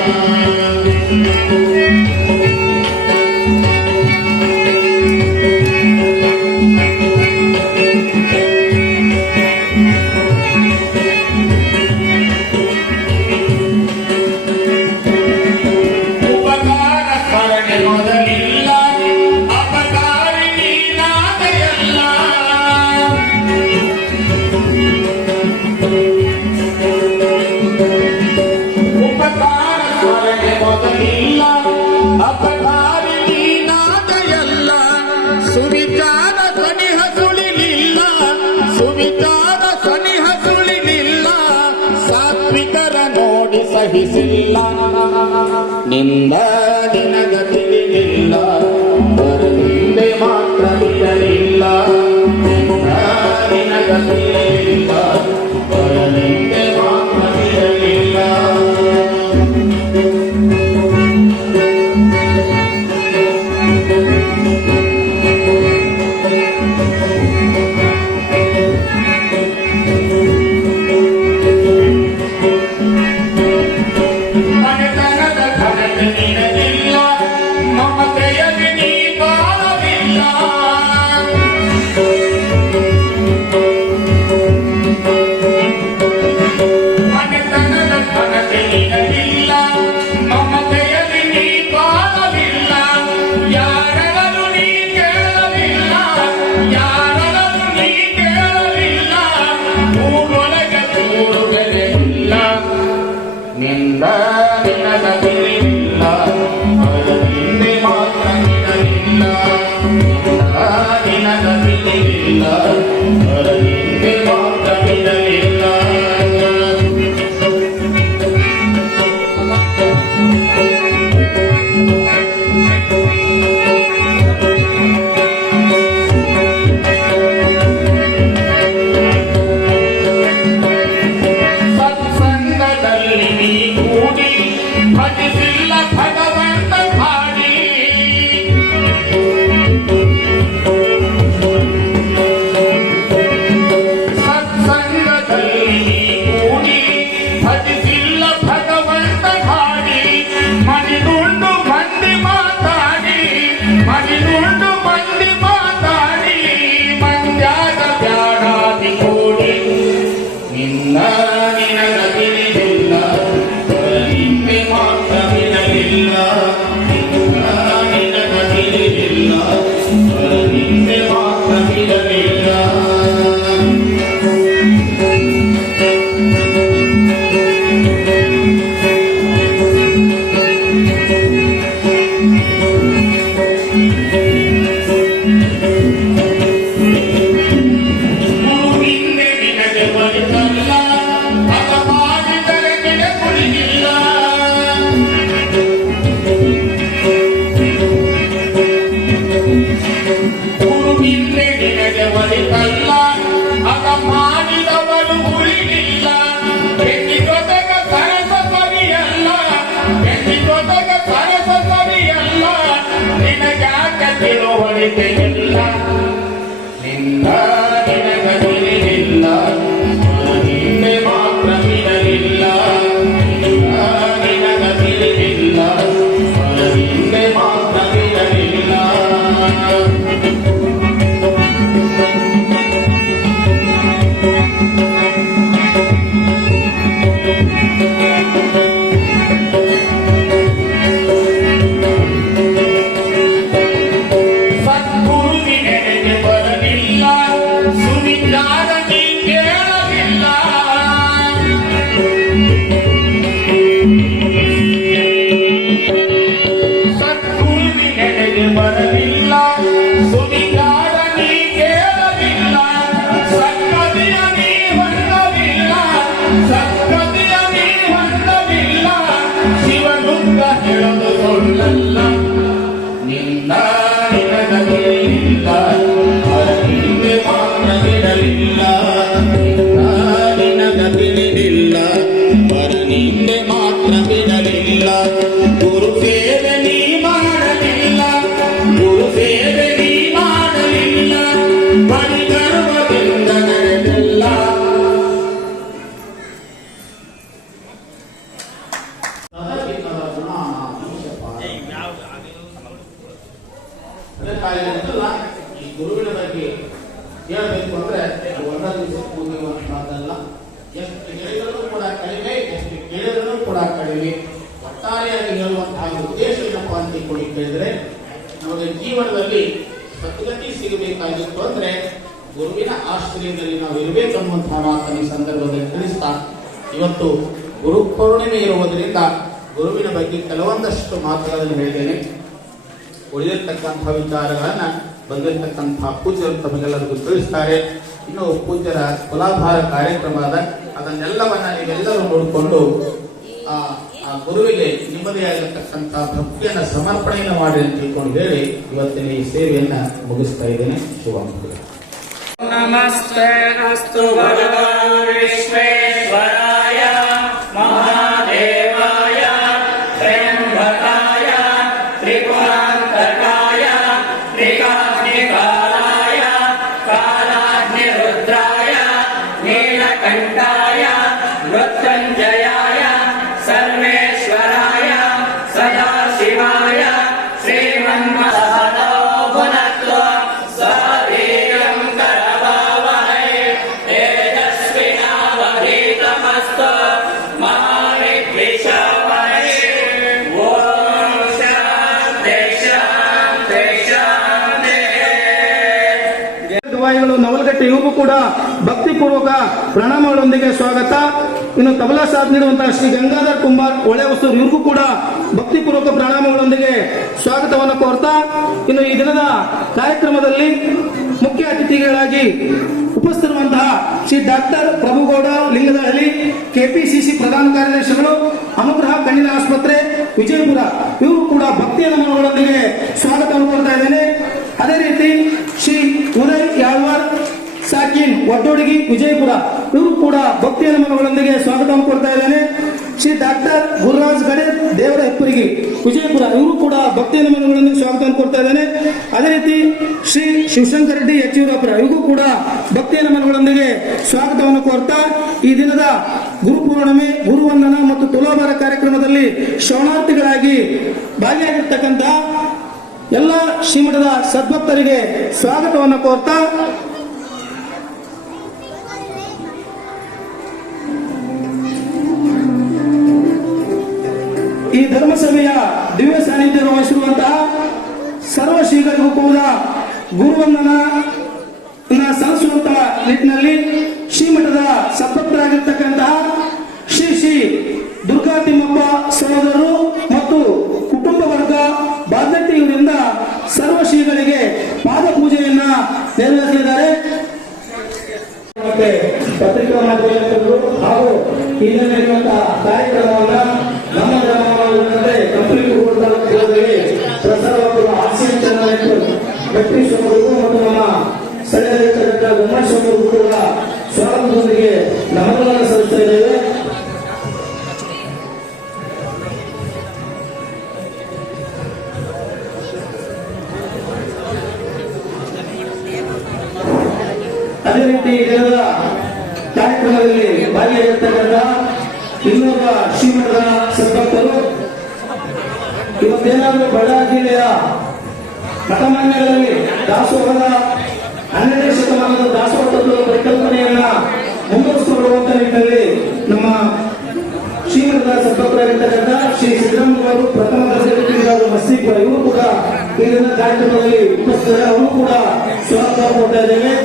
ಸಹಿಸಿಲ್ಲ ನಿಂದ ನಿನಗ ತಿಳಿದಿಲ್ಲ ಹಿಂದೆ ಮಾತ್ರ ಬಿಡಲಿಲ್ಲ ನಿಂದ ನಿನಗ ತಿಳಿದಿಲ್ಲ ಹಿಂದೆ ಮಾತ್ರ ಬಿಡಲಿಲ್ಲ ನಿಂದ ನಿನಗ ತಿಳಿದಿಲ್ಲ ಹಿಂದೆ ಮಾತ್ರ ಬಿಡಲಿಲ್ಲ ನಿನಗ ತಿಳಿದಿಲ್ಲ ಹಿಂದೆ ಮಾತ್ರ ಬಿಡಲಿಲ್ಲ ಭಜಿಸಿಲ್ಲ ಭಗವಂತ ಹಾಡಿ ಸತ್ಸಂಗದಲ್ಲಿ ಕೂಡಿ ಭಜಿಸಿಲ್ಲ ಭಗವಂತ ಹಾಡಿ ಮಣಿದುಂಡು ಮಂದಿ ಮಾತಾಡಿ ಮಣಿದುಂಡು ಮಂದಿ ಮಾತಾಡಿ ಮಂದ್ಯಾಗ ಬ್ಯಾಡಾದಿ ಕೂಡಿ ನಿನ್ನ ನಿನಗ ತಿಳಿದಿಲ್ಲ ಹಿಂದೆ ಮಾತ್ರ ಬಿಡಲಿಲ್ಲ ನಿನಗ ತಿಳಿದಿಲ್ಲ ಹಿಂದೆ ಮಾತ್ರ ಬಿಡಲಿಲ್ಲ ಹಿಂದೆ ನಿನಗೆ ಬಳಿತಲ್ಲ ಅದ ಮಾಡಿದರೆ ಕೆಳಗುಳಿಗಿಲ್ಲ ಹಿಂದೆ ನಿನಗೆ ಬಳಿತಲ್ಲ ಅದ ಮಾಡಿದವರು ಉಳಿಗಿಲ್ಲ ಹೆಣ್ಣಿ ಜೊತೆಗೆ ಸರಸ ಸರಿಯಲ್ಲ ಹೆಣ್ಣಿ ಜೊತೆಗೆ ಸರಸ ಸರಿಯಲ್ಲ ನಿನಗ್ಯಾಕ ತಿಳುವಳಿಕೆ ಇಲ್ಲ ನಿನ್ನ ನಿನಗ ತಿಳಿದಿಲ್ಲ ಹಿಂದೆ ಮಾತ್ರ ಬಿಡಲಿಲ್ಲ ನಿನಗ ತಿಳಿದಿಲ್ಲ ಹಿಂದೆ ಮಾತ್ರ ಬಿಡಲಿಲ್ಲ ಸದ್ಗುರು ನಿನಗೆ ಬರಲಿಲ್ಲ ಸುವಿಚಾರ ನೀ ಕೇಳಲಿಲ್ಲ ಸದ್ಗುರು ನಿನಗೆ ಬರಲಿಲ್ಲ ಸುವಿಚಾರ ನೀ ಕೇಳಲಿಲ್ಲ ಸತ್ಕದಿಯ ನೀ ಹೊಂದಲಿಲ್ಲ ಸತ್ಕದಿಯ ನೀ ಹೊಂದಲಿಲ್ಲ ಶಿವನುಂಗ ಹೇಳದು ಸೊಲ್ಲಲ್ಲ ನಿನ್ನ ನಿನಗ ತಿಳಿದಿಲ್ಲ ಹಿಂದೆ ಮಾತ್ರ ಬಿಡಲಿಲ್ಲ ನಿನಗ ತಿಳಿದಿಲ್ಲ ಹಿಂದೆ ಮಾತ್ರ ಬಿಡಲಿಲ್ಲ ಗುರು ಸೇವೆ ನೀ ಮಾಡಲಿಲ್ಲ ಗುರು ಸೇವೆ ನೀ ಮಾಡಲಿಲ್ಲ ಬಳಿ ಗರ್ವದಿಂದ ನಡೆದಿಲ್ಲ ಅದಕ್ಕಾಗಿಲ್ಲ ಈ ಗುರುವಿನ ಬಗ್ಗೆ ಹೇಳಬೇಕು ಅಂದ್ರೆ ಒಂದೊಂದು ದಿವಸ ಕೂಗುವಂತಹದ್ದಲ್ಲ ಎಷ್ಟು ಹೇಳಿದರೂ ಕೂಡ ಕಡಿಮೆ ಎಷ್ಟು ಕೇಳಿದರೂ ಕೂಡ ಕಡಿಮೆ ಒಟ್ಟಾರೆಯಾಗಿ ಹೇಳುವಂತಹ ಉದ್ದೇಶ ಏನಪ್ಪ ಅಂತ ಕೇಳಿದ್ರೆ ನಮಗೆ ಜೀವನದಲ್ಲಿ ಸದ್ಗತಿ ಸಿಗಬೇಕಾಗಿತ್ತು ಅಂದ್ರೆ ಗುರುವಿನ ಆಶ್ರಯದಲ್ಲಿ ನಾವು ಇರಬೇಕನ್ನುವಂತಹ ಮಾತನ್ನು ಈ ಸಂದರ್ಭದಲ್ಲಿ ತಿಳಿಸ್ತಾ ಇವತ್ತು ಗುರು ಪೌರ್ಣಿಮೆ ಇರುವುದರಿಂದ ಗುರುವಿನ ಬಗ್ಗೆ ಕೆಲವೊಂದಷ್ಟು ಮಾತುಗಳನ್ನು ಹೇಳಿದ್ದೇನೆ. ಉಳಿದಿರ್ತಕ್ಕಂತಹ ವಿಚಾರಗಳನ್ನ ಬಂದಿರತಕ್ಕಂತಹ ಪೂಜ್ಯರು ತಮಗೆಲ್ಲರಿಗೂ ತಿಳಿಸ್ತಾರೆ. ಇನ್ನು ಪೂಜ್ಯರ ತುಲಾಭಾರ ಕಾರ್ಯಕ್ರಮದ ಅದನ್ನೆಲ್ಲವನ್ನ ನೀವೆಲ್ಲರೂ ನೋಡಿಕೊಂಡು ಆ ಆ ಗುರುವಿಗೆ ನಿಮ್ಮದೇ ಆಗಿರತಕ್ಕಂಥ ಭಕ್ತಿಯನ್ನ ಸಮರ್ಪಣೆಯನ್ನು ಮಾಡಿ ಅಂತ ತಿಳ್ಕೊಂಡು ಹೇಳಿ ಇವತ್ತಿನ ಈ ಸೇವೆಯನ್ನ ಮುಗಿಸ್ತಾ ಇದ್ದೇನೆ. ಶುಭಮಂಗಳ. ನಮಸ್ತೆ ಅಸ್ತು ಭಗವಾನ್ ವಿಶ್ವೇಶ್ವರಾಯ ಮಹಾದೇವಾಯ ತ್ರ್ಯಂಬಕಾಯ ತ್ರಿಪುರಾಂತಕಾಯ ತ್ರಿಕಾಗ್ನಿಕಾಲಾಯ ಕಾಲಾಗ್ನಿರುದ್ರಾಯ ನೀಲಕಂಠಾಯ ಮೃತ್ಯುಂಜಯಾಯ ಸರ್ವೇಶ್ವರಾಯ ಸದಾಶಿವಾಯ ಶ್ರೀಮನ್ಮಹನೋ ಗುಣತ್ವ ಸ್ವವೀರ್ಯಂ ಕರವಾವಹೈ ತೇಜಸ್ವಿನಾವಧೀತಮಸ್ತು ಮಾ ವಿದ್ವಿಷಾವಹೈ. ಓಂ ಶಾಂತಿ ಶಾಂತಿ ಶಾಂತಿ. ಗವಾಯಿಗಳು ನವಲಗಟ್ಟೆ ಇವ್ರಿಗೂ ಕೂಡ ಭಕ್ತಿಪೂರ್ವಕ ಪ್ರಣಾಮಗಳೊಂದಿಗೆ ಸ್ವಾಗತ. ಇನ್ನು ತಬಲಾ ಸಾಥ್ ನೀಡುವಂತಹ ಶ್ರೀ ಗಂಗಾಧರ್ ಕುಂಬಾರ್ ಒಳೆ ಹೊಸೂರು ಇವ್ರಿಗೂ ಕೂಡ ಭಕ್ತಿಪೂರ್ವಕ ಪ್ರಣಾಮಗಳೊಂದಿಗೆ ಸ್ವಾಗತವನ್ನು ಕೋರ್ತಾ, ಇನ್ನು ಈ ದಿನದ ಕಾರ್ಯಕ್ರಮದಲ್ಲಿ ಮುಖ್ಯ ಅತಿಥಿಗಳಾಗಿ ಉಪಸ್ಥಿತಿರುವಂತಹ ಶ್ರೀ ಡಾಕ್ಟರ್ ಪ್ರಭುಗೌಡ ಲಿಂಗದಹಳ್ಳಿ, ಕೆಪಿಸಿಸಿ ಪ್ರಧಾನ ಕಾರ್ಯದರ್ಶಿಗಳು, ಅನುಗ್ರಹ ಕಣ್ಣಿನ ಆಸ್ಪತ್ರೆ ವಿಜಯಪುರ, ಇವರು ಕೂಡ ಭಕ್ತಿಯ ನಮನಗಳೊಂದಿಗೆ ಸ್ವಾಗತವನ್ನು ಕೋರ್ತಾ ಇದ್ದೇನೆ. ಅದೇ ರೀತಿ ಶ್ರೀ ಉದಯ್ ಯಾಳ್ವಾರ್ ಸಾಕಿನ್ ಒಡ್ಡೋಡಿಗಿ ವಿಜಯಪುರ, ಇವರು ಕೂಡ ಭಕ್ತಿಯ ನಮನಗಳೊಂದಿಗೆ ಸ್ವಾಗತವನ್ನು ಕೊಡ್ತಾ ಇದ್ದೇನೆ. ಶ್ರೀ ಡಾಕ್ಟರ್ ಗುರುರಾಜ್ ಗಡೆ ದೇವರ ಹೆಪ್ಪರಿಗೆ ವಿಜಯಪುರ, ಇವರು ಕೂಡ ಭಕ್ತಿಯ ನಮನಗಳೊಂದಿಗೆ ಸ್ವಾಗತವನ್ನು ಕೊಡ್ತಾ ಇದ್ದೇನೆ. ಅದೇ ರೀತಿ ಶ್ರೀ ಶಿವಶಂಕರ ರೆಡ್ಡಿ ಯಚೂರಾಪುರ, ಇವರಿಗೂ ಕೂಡ ಭಕ್ತಿಯ ನಮನಗಳೊಂದಿಗೆ ಸ್ವಾಗತವನ್ನು ಕೋರ್ತಾ, ಈ ದಿನದ ಗುರುಪೂರ್ಣಿಮೆ, ಗುರುವಂದನ ಮತ್ತು ತುಲಾಭಾರ ಕಾರ್ಯಕ್ರಮದಲ್ಲಿ ಶರಣಾರ್ಥಿಗಳಾಗಿ ಭಾಗಿಯಾಗಿರ್ತಕ್ಕಂತಹ ಎಲ್ಲ ಶ್ರೀಮಠದ ಸದ್ಭಕ್ತರಿಗೆ ಸ್ವಾಗತವನ್ನು ಕೋರ್ತಾ, ಈ ಧರ್ಮಸಭೆಯ ದಿವ್ಯ ಸಾನ್ನಿಧ್ಯ ವಹಿಸಿರುವಂತಹ ಸರ್ವ ಶ್ರೀಗಳಿಗೂ ಕೂಡ ಗುರುವಂದನ ಸಲ್ಲಿಸುವಂತ ನಿಟ್ಟಿನಲ್ಲಿ ಶ್ರೀಮಠದ ಸದ್ಭಕ್ತರಾಗಿರ್ತಕ್ಕಂತಹ ಶ್ರೀ ಶ್ರೀ ದುರ್ಗಾ ತಿಮ್ಮಪ್ಪ ಸಹೋದರರು ಮತ್ತು ಕುಟುಂಬ ವರ್ಗ ಬಾಧ್ಯತೆ ಇವರಿಂದ ಸರ್ವ ಶ್ರೀಗಳಿಗೆ ಪಾದ ಪೂಜೆಯನ್ನ ನೆರವೇರಿಸಿದ್ದಾರೆ. ಮತ್ತೆ ಪತ್ರಿಕಾ ಮಾಧ್ಯಮಗಳು ಹಾಗೂ ಇಲ್ಲಿ ನಡೆಯುವಂತಹ ಕಾರ್ಯಕ್ರಮವನ್ನ ನಮ್ಮ ಗ್ರಾಮವಾಗುತ್ತದೆ ಕಂಪ್ಲೀಟ್ ಪ್ರಸಾರವಾಗುವ ಆಕ್ಸಿಜನ್ ಚಾನಲ್ ವ್ಯಕ್ತಿ ಸ್ವಾಮಿಗಳಿಗೂ ಮತ್ತು ನಮ್ಮ ಸ್ಥಳೀಯರಿರ್ತಕ್ಕಂಥ ಗಮನ ಸ್ವಾಮಿಗಳಿಗೂ ಕೂಡ ಸ್ವಾಗತದೊಂದಿಗೆ ನಮನಗಳನ್ನು ಸಲ್ಲಿಸ್ತಾ ಇದ್ದೇವೆ. ಅದೇ ರೀತಿ ದಿನದ ಕಾರ್ಯಕ್ರಮದಲ್ಲಿ ಭಾಗಿಯಾಗಿರ್ತಕ್ಕಂಥ ಇನ್ನೊಬ್ಬ ಶ್ರೀಮಠದ ಸದ್ಭಕ್ತರು, ಇವತ್ತೇನಾದರೂ ಬಳ್ಳಾರಿ ಜಿಲ್ಲೆಯ ಮಠಮಾನ್ಯಗಳಲ್ಲಿ ದಾಸೋಹದ 12ನೇ ಶತಮಾನದ ದಾಸೋಹ ತತ್ವದ ಪರಿಕಲ್ಪನೆಯನ್ನ ಮುಂದುವರಿಸಿಕೊಳ್ಳುವಂತ ನಿಟ್ಟಿನಲ್ಲಿ ನಮ್ಮ ಶ್ರೀಮಠದ ಸದ್ಭಕ್ತರಾಗಿರ್ತಕ್ಕಂಥ ಶ್ರೀ ಸಿದ್ದರಾಮಯ್ಯವರು ಪ್ರಥಮ ದರ್ಶನ ಮಸ್ತಿಪುರ, ಇವರು ಕೂಡ ಈ ದಿನ ಕಾರ್ಯಕ್ರಮದಲ್ಲಿ ಉಪಸ್ಥಿತರು, ಅವರು ಕೂಡ ಸ್ವಾಗತ ಕೊಡ್ತಾ ಇದ್ದೇವೆ.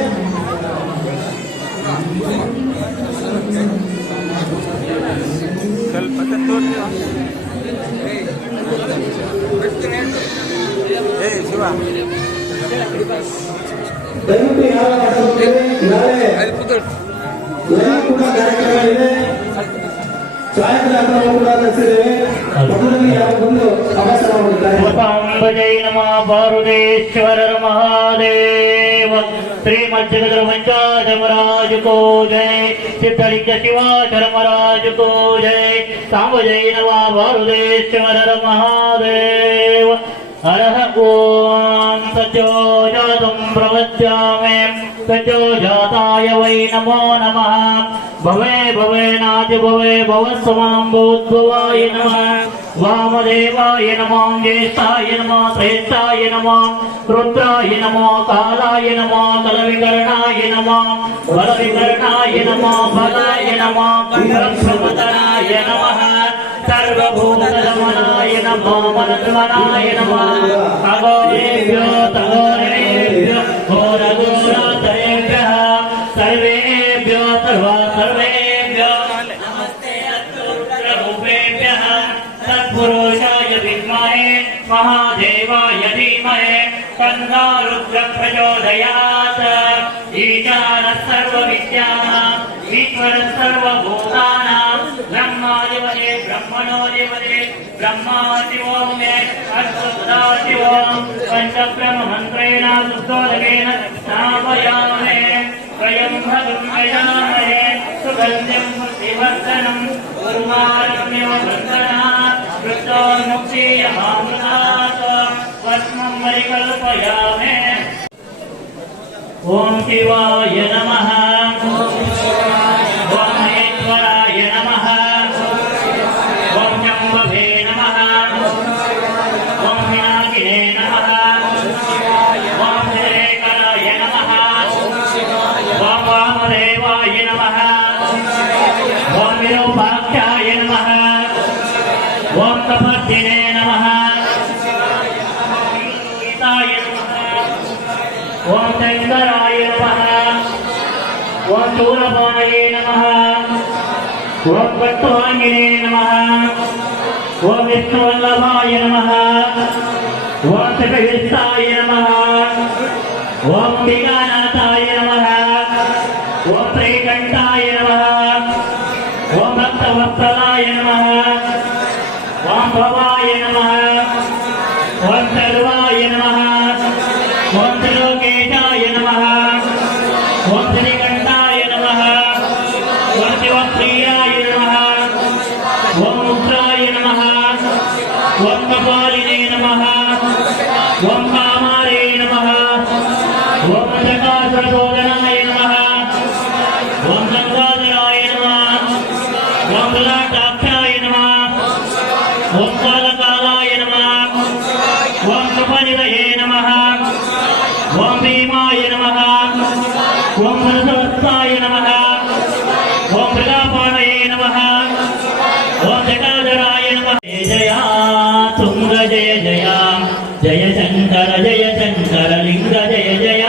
ದಯವಿಟ್ಟು ಯಾವ ನಾಳೆ ಕೂಡ ಕಾರ್ಯಕ್ರಮ ಇದೆ, ಛಾಯಾಗ್ರಾಹಕರು ಕೂಡ ನಡೆಸಿದ್ದೇವೆ. ಮೊದಲಲ್ಲಿ ಯಾರು ಬಂದು ಅವಸರ ಮಾಡಿದ್ದಾರೆ. ಜೈ ನಮಃ ಭಾರತೇಶ್ವರರ ಮಹಾದೇವ ಶ್ರೀಮಜ್ಜಗದರ ಮಂಚಾಧರ್ಮರಾಜ ಕೋ ಜೈ, ಸಿದ್ಧಲಿಂಗ ಶಿವಾಚರ ಮಹಾರಾಜ ಕೋ ಜೈ. ಸಾಂಬ ಜೈ ನಮಃ ಭಾರತೇಶ್ವರರ ಮಹಾದೇವ. ಹರಃ ಓಂ ಸತ್ಯೋ ಜಾತಂ ಪ್ರವದ್ಯಾಮಿ ಸತ್ಯೋ ಜಾತಾಯ ವೈ ನಮೋ ನಮಃ. ಭವೇ ಭವೇನಾಚ ಭವೇ ಭವಸ್ವಮಾಂಬೋದ್ಭವಾಯ ನಮಃ. ವಾಮದೇವಾಯ ನಮೋ ಜ್ಯೇಷ್ಠಾಯ ನಮೋ ಶ್ರೇಷ್ಠಾಯ ನಮೋ ರುದ್ರಾಯ ನಮೋ ಕಾಲಾಯ ನಮೋ ಕಲವಿಕರ್ಣಾಯ ನಮೋ ಬಲವಿಕರ್ಣಾಯ ನಮೋ ಬಲಾಯ ನಮೋ ಬ್ರಹ್ಮವದನಾಯ ನಮಃ. ಸರ್ವಭೂತದಮನಾಯ ನಮೋ ಮನಸ್ಮನಾಯ ನಮಃ. ಅಘೋರೇಭ್ಯೋ ತಘೋರೇಭ್ಯೋ ಘೋರಘೋರಾತರೇಭ್ಯಃ ಸರ್ವೇಭ್ಯೋ ಸರ್ವೇಭ್ಯೋ ನಮಸ್ತೆ ಅಸ್ತು ರುದ್ರರೂಪೇಭ್ಯಃ. ತತ್ಪುರುಷಾಯ ವಿದ್ಮಹೇ ಮಹಾದೇವಾಯ ಧೀಮಹಿ ತನ್ನೋ ರುದ್ರಃ ಪ್ರಚೋದಯಾತ್. ಈಶಾನಃ ಸರ್ವವಿದ್ಯಾನಾಂ ಈಶ್ವರಃ ಸರ್ವಭೂತಾನಾಂ ಬ್ರಹ್ಮಾಧಿಪತಿಃ ಬ್ರಹ್ಮಣೋ ब्रह्मादिवो मे अश्वदादिवो पंचब्रह्ममन्त्रेण सुद्धोदकेन स्थापयामहे स्वयं भगवयामहे सुगन्ध्यं पुष्टिवर्धनं उर्वारम्यो वन्दनात् वृद्धोन्मुक्षीयमामृतात् भस्मं परिकल्पयामहे। ॐ शिवाय नमः। ॐ महेश्वराय नमः। ॐ शम्भवे नमः। ॐ पिनाकिने नमः। ॐ श्रीकराय नमः। ॐ वामदेवाय नमः। ॐ विरूपाक्षाय नमः। ॐ तपस्विने नमः। गीताय नमः। ॐ शङ्कराय नमः। ॐ शूलपाणये नमः। ॐ कट्वाङ्गिने नमः। ॐ विष्णुवल्लभाय नमः। ॐ शिवहिस्ताय नमः। ॐ अंबिकानाथाय नमः। ॐ श्रीकण्ठाय नमः। ॐ भक्तवत्सलाय नमः। ॐ भवाय नमः। ॐ सर्वाय नमः। ॐ त्रिलोकेशाय नमः। ॐ श्रीकण्ठाय नमः। ॐ शिवप्रियाय नमः। ॐ रुद्राय नमः। ॐ कपालिने नमः। ॐ कामारे नमः। ॐ जगासुरशोधनाय नमः। ॐ गङ्गाधराय नमः। ॐ ललाटाक्षाय नमः। ॐ कालकालाय नमः। ॐ कृपनिधये नमः। ॐ भीमाय नमः। ॐ सरस्वत्साय नमः। ॐ मृगापाणये नमः। ॐ जटाधराय नमः। जय जय तुंग जय जय जय शंकर लिंग जय जय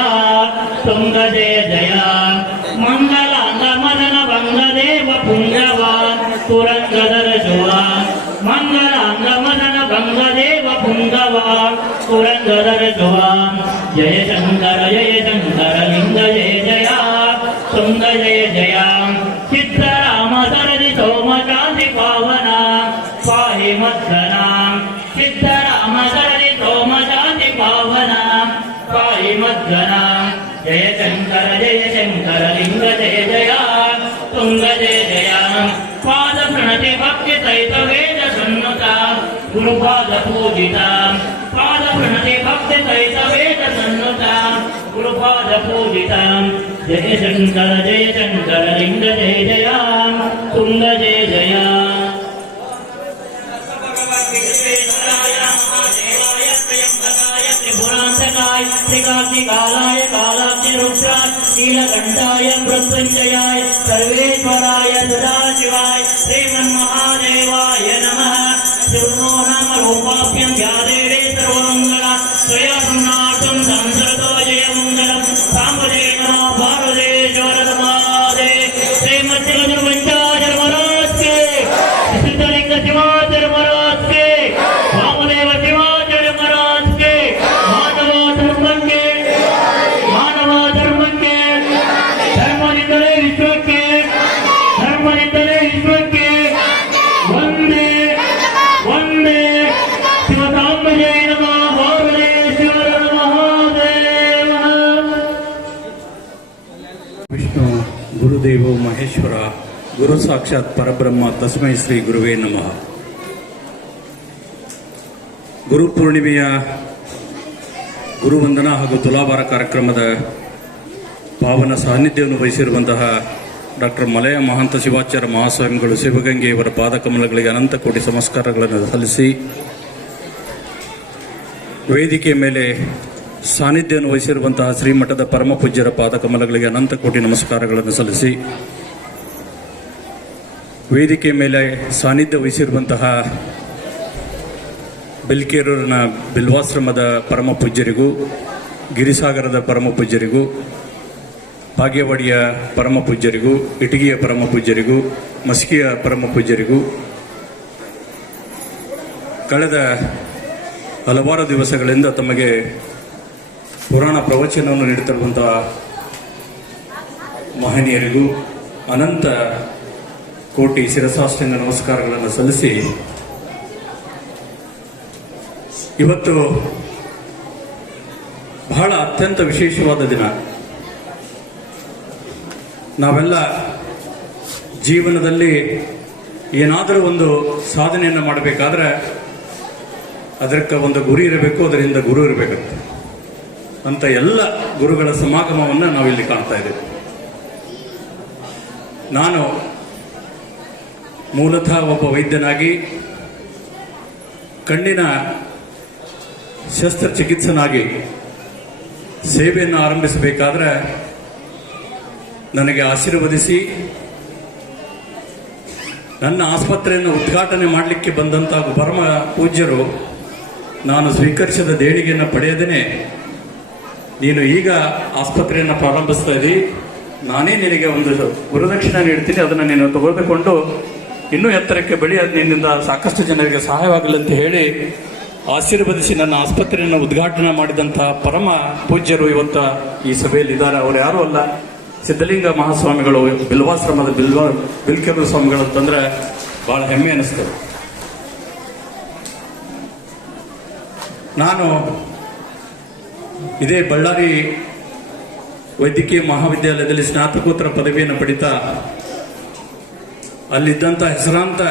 तुंग जय जय मंगलांग मदन भंग देव पुंगवान पुरंदर जुवा मंगलांग मदन भंग देव पुंगवान पुरंदर जुवा जय शंकर लिंग जय जय तुंग जय जय सिद्धराम सरदि सोमशांति पावना पाहि मद्धना सिद्धराम सरदि सोमशांति पावना पाहि मद्धना जय शंकर लिंग जय जय तुंग जय जय पाद प्रणति भक्ति सहित वेद सन्नुता गुरुपाद पूजिता पाद प्रणति भक्ति सहित वेद सन्नुता गुरुपाद पूजिता जय शंकर लिंग जय जय तुंग जय जय त्रिपुरांतकाय त्रिकार्तिकालाय कालाग्निरुद्राय नीलकण्ठाय मृत्युञ्जयाय सर्वेश्वराय सदाशिवाय श्रीमन्महादेवाय नमः। शिवो नाम रूपाभ्यं या देवी सर्वमङ्गला त्वया सम्नाथं संसर्गो जयमङ्गलं साम्बुजे नमो भारतेश्वर नमादे श्रीमद्गुरुपञ्चाचर महाराज के सिद्धलिंग शिवाचर महाराज के वामदेव शिवाचर महाराज के मानव धर्म के धर्मनिंदले विश्व के वंदे वंदे शिवसाम्बजे नमः भारतेश्वर महादेव। ವಿಷ್ಣು ಗುರುದೇವೋ ಮಹೇಶ್ವರ ಗುರು ಸಾಕ್ಷಾತ್ ಪರಬ್ರಹ್ಮ ತಸ್ಮೈ ಶ್ರೀ ಗುರುವೇ ನಮಃ. ಗುರು ಪೂರ್ಣಿಮೆಯ ಗುರುವಂದನಾ ಹಾಗೂ ತುಲಾಭಾರ ಕಾರ್ಯಕ್ರಮದ ಪಾವನ ಸಾನ್ನಿಧ್ಯವನ್ನು ವಹಿಸಿರುವಂತಹ ಡಾಕ್ಟರ್ ಮಲಯ ಮಹಾಂತ ಶಿವಾಚಾರ್ಯ ಮಹಾಸ್ವಾಮಿಗಳು ಶಿವಗಂಗೆಯವರ ಪಾದಕಮಲಗಳಿಗೆ ಅನಂತ ಕೋಟಿ ನಮಸ್ಕಾರಗಳನ್ನು ಸಲ್ಲಿಸಿ, ವೇದಿಕೆ ಮೇಲೆ ಸಾನ್ನಿಧ್ಯವನ್ನು ವಹಿಸಿರುವಂತಹ ಶ್ರೀಮಠದ ಪರಮ ಪೂಜ್ಯರ ಪಾದಕಮಲಗಳಿಗೆ ಅನಂತ ಕೋಟಿ ನಮಸ್ಕಾರಗಳನ್ನು ಸಲ್ಲಿಸಿ, ವೇದಿಕೆ ಮೇಲೆ ಸಾನ್ನಿಧ್ಯ ವಹಿಸಿರುವಂತಹ ಬೆಲ್ಕೇರೂರಿನ ಬಿಲ್ವಾಶ್ರಮದ ಪರಮ ಪೂಜ್ಯರಿಗೂ, ಗಿರಿಸಾಗರದ ಪರಮ ಪೂಜ್ಯರಿಗೂ, ಭಾಗ್ಯವಾಡಿಯ ಪರಮ ಪೂಜ್ಯರಿಗೂ, ಇಟಗಿಯ ಪರಮ ಪೂಜ್ಯರಿಗೂ, ಮಸ್ಕಿಯ ಪರಮ ಪೂಜ್ಯರಿಗೂ, ಕಳೆದ ಹಲವಾರು ದಿವಸಗಳಿಂದ ತಮಗೆ ಪುರಾಣ ಪ್ರವಚನವನ್ನು ನೀಡುತ್ತಿರುವಂತಹ ಮಹನೀಯರಿಗೂ ಅನಂತ ಕೋಟಿ ಶಿರಸಾಷ್ಟಾಂಗ ನಮಸ್ಕಾರಗಳನ್ನು ಸಲ್ಲಿಸಿ, ಇವತ್ತು ಬಹಳ ಅತ್ಯಂತ ವಿಶೇಷವಾದ ದಿನ. ನಾವೆಲ್ಲ ಜೀವನದಲ್ಲಿ ಏನಾದರೂ ಒಂದು ಸಾಧನೆಯನ್ನು ಮಾಡಬೇಕಾದ್ರೆ ಅದಕ್ಕೆ ಒಂದು ಗುರಿ ಇರಬೇಕು, ಅದರಿಂದ ಗುರು ಇರಬೇಕಂತ ಅಂತ ಎಲ್ಲ ಗುರುಗಳ ಸಮಾಗಮವನ್ನು ನಾವಿಲ್ಲಿ ಕಾಣ್ತಾ ಇದ್ದೇವೆ. ನಾನು ಮೂಲತಃ ಒಬ್ಬ ವೈದ್ಯನಾಗಿ ಕಣ್ಣಿನ ಶಸ್ತ್ರಚಿಕಿತ್ಸನಾಗಿ ಸೇವೆಯನ್ನು ಆರಂಭಿಸಬೇಕಾದ್ರೆ ನನಗೆ ಆಶೀರ್ವದಿಸಿ ನನ್ನ ಆಸ್ಪತ್ರೆಯನ್ನು ಉದ್ಘಾಟನೆ ಮಾಡಲಿಕ್ಕೆ ಬಂದಂಥ ಪರಮ ಪೂಜ್ಯರು ನಾನು ಸ್ವೀಕರಿಸಿದ ದೇಣಿಗೆಯನ್ನು ಪಡೆಯದೇನೆ, ನೀನು ಈಗ ಆಸ್ಪತ್ರೆಯನ್ನು ಪ್ರಾರಂಭಿಸ್ತಾ ಇದ್ದೀ, ನಾನೇ ನಿನಗೆ ಒಂದು ಗುರುದಕ್ಷಿಣೆ ನೀಡ್ತೀನಿ, ಅದನ್ನು ನೀನು ತೆಗೆದುಕೊಂಡು ಇನ್ನೂ ಎತ್ತರಕ್ಕೆ ಬೆಳಿ, ಅದು ನಿನ್ನಿಂದ ಸಾಕಷ್ಟು ಜನರಿಗೆ ಸಹಾಯವಾಗಲಿ ಅಂತ ಹೇಳಿ ಆಶೀರ್ವದಿಸಿ ನನ್ನ ಆಸ್ಪತ್ರೆಯನ್ನು ಉದ್ಘಾಟನೆ ಮಾಡಿದಂತಹ ಪರಮ ಪೂಜ್ಯರು ಇವತ್ತು ಈ ಸಭೆಯಲ್ಲಿ ಇದ್ದಾರೆ. ಅವರು ಯಾರೂ ಅಲ್ಲ, ಸಿದ್ಧಲಿಂಗ ಮಹಾಸ್ವಾಮಿಗಳು, ಬಿಲ್ವಾಶ್ರಮದ ಬಿಲ್ಕೆರು ಸ್ವಾಮಿಗಳು ಅಂತಂದ್ರೆ ಬಹಳ ಹೆಮ್ಮೆ ಅನಿಸ್ತದೆ. ನಾನು ಇದೇ ಬಳ್ಳಾರಿ ವೈದ್ಯಕೀಯ ಮಹಾವಿದ್ಯಾಲಯದಲ್ಲಿ ಸ್ನಾತಕೋತ್ತರ ಪದವಿಯನ್ನು ಪಡಿತಾ ಅಲ್ಲಿದ್ದಂಥ ಹೆಸರಾಂತ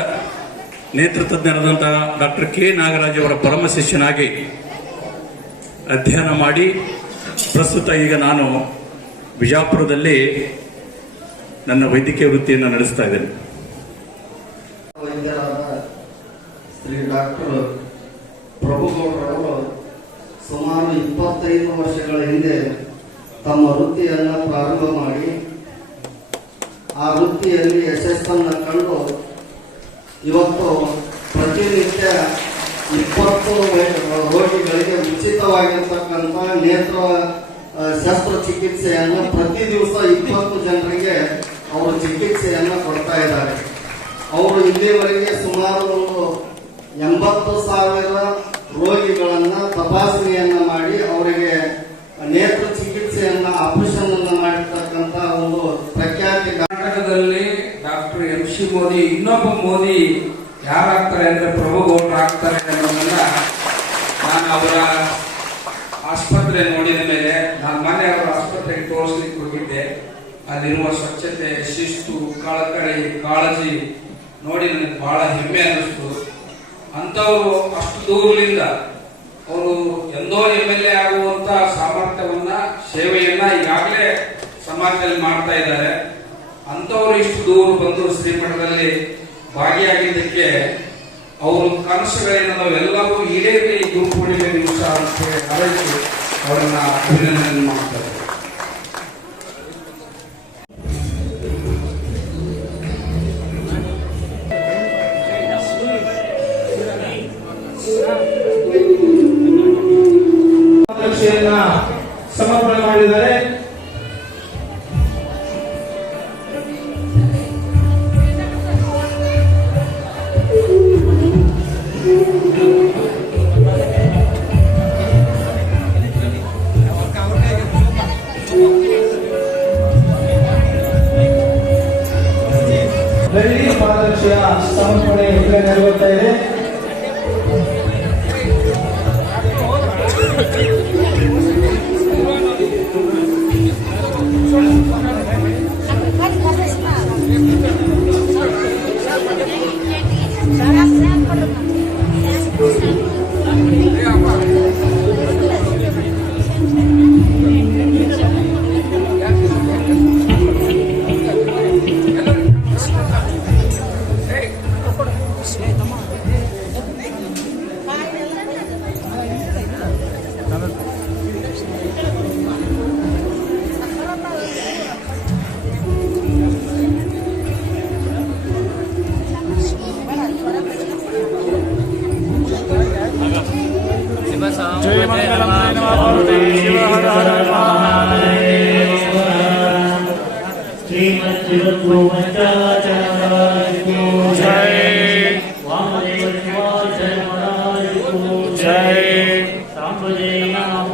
ನೇತೃತಜ್ಞರಾದಂತಹ ಡಾಕ್ಟರ್ ಕೆ ನಾಗರಾಜ್ ಅವರ ಪರಮ ಶಿಷ್ಯನಾಗಿ ಅಧ್ಯಯನ ಮಾಡಿ ಪ್ರಸ್ತುತ ಈಗ ನಾನು ಬಿಜಾಪುರದಲ್ಲಿ ನನ್ನ ವೈದ್ಯಕೀಯ ವೃತ್ತಿಯನ್ನು ನಡೆಸ್ತಾ ಇದ್ದೇನೆ. ವೈದ್ಯರಾದ ಶ್ರೀ ಡಾಕ್ಟರ್ ಪ್ರಭುಗೌಡರವರು ಸುಮಾರು 25 ವರ್ಷಗಳ ಹಿಂದೆ ತಮ್ಮ ವೃತ್ತಿಯನ್ನು ಪ್ರಾರಂಭ ಮಾಡಿ ಆ ವೃತ್ತಿಯಲ್ಲಿ ಯಶಸ್ಸನ್ನು ಕಂಡು ಇವತ್ತು ಪ್ರತಿನಿತ್ಯ 20 ರೋಗಿಗಳಿಗೆ ಉಚಿತವಾಗಿರ್ತಕ್ಕಂಥ ನೇತ್ರ ಶಸ್ತ್ರಚಿಕಿತ್ಸೆಯನ್ನು ಪ್ರತಿ ದಿವಸ 20 ಜನರಿಗೆ ಅವರು ಚಿಕಿತ್ಸೆಯನ್ನು ಕೊಡ್ತಾ ಇದ್ದಾರೆ. ಅವರು ಇಲ್ಲಿವರೆಗೆ ಸುಮಾರು ಒಂದು 80,000 ರೋಗಿಗಳನ್ನ ತಪಾಸಣೆಯನ್ನ ಮಾಡಿ ಅವರಿಗೆ ನೇತ್ರ ಚಿಕಿತ್ಸೆಯನ್ನ ಆಪರೇಷನ್ ಅನ್ನ ಮಾಡಿರ್ತಕ್ಕಂಥ ಒಂದು ಪ್ರಖ್ಯಾತಿ. ಕರ್ನಾಟಕದಲ್ಲಿ ಡಾಕ್ಟರ್ MC ಮೋದಿ ಇನ್ನೊಬ್ಬ ಮೋದಿ ಯಾರಾಗ್ತಾರೆ ಅಂದ್ರೆ ಪ್ರಭುಗೌಡರು ಆಗ್ತಾರೆ ಅನ್ನೋದನ್ನ ನಾನು ಅವರ ಆಸ್ಪತ್ರೆ ನೋಡಿದ ಮೇಲೆ, ನಾನು ಮೊನ್ನೆ ಅವರ ಆಸ್ಪತ್ರೆಗೆ ತೋರಿಸ್ಲಿಕ್ಕೆ ಹೋಗಿದ್ದೆ. ಅಲ್ಲಿರುವ ಸ್ವಚ್ಛತೆ, ಶಿಸ್ತು, ಕಳಕಳಿ, ಕಾಳಜಿ ನೋಡಿ ನನಗೆ ಬಹಳ ಹೆಮ್ಮೆ ಅನ್ನಿಸ್ತು. ಅಂತವರು ಅಷ್ಟು ದೂರದಿಂದ ಅವರು ಎಂದೋ MLA ಆಗುವಂತ ಸಾಮರ್ಥ್ಯವನ್ನ, ಸೇವೆಯನ್ನ ಈಗಾಗಲೇ ಸಮಾಜದಲ್ಲಿ ಮಾಡ್ತಾ ಇದ್ದಾರೆ. ಅಂತವರು ಇಷ್ಟು ದೂರ ಬಂದು ಶ್ರೀಮಠದಲ್ಲಿ ಭಾಗಿಯಾಗಿದ್ದಕ್ಕೆ ಅವರು ಕನಸುಗಳೇನವೆಲ್ಲವೂ ಈಡೇರಿ ಗುರುಪೂರ್ಣಿಮೆ ದಿವಸ ಹಾರೈಸಿ ಅವರನ್ನ ಅಭಿನಂದನೆ ಮಾಡ್ತಾರೆ. ಸಮರ್ಪಣೆ ಮಾಡಿದ್ದಾರೆ. ಬೆಳ್ಳಿ ಪಾದರಕ್ಷೆಯ ಸಮರ್ಪಣೆ ನೆರವೇರ್ತಾ ಇದೆ.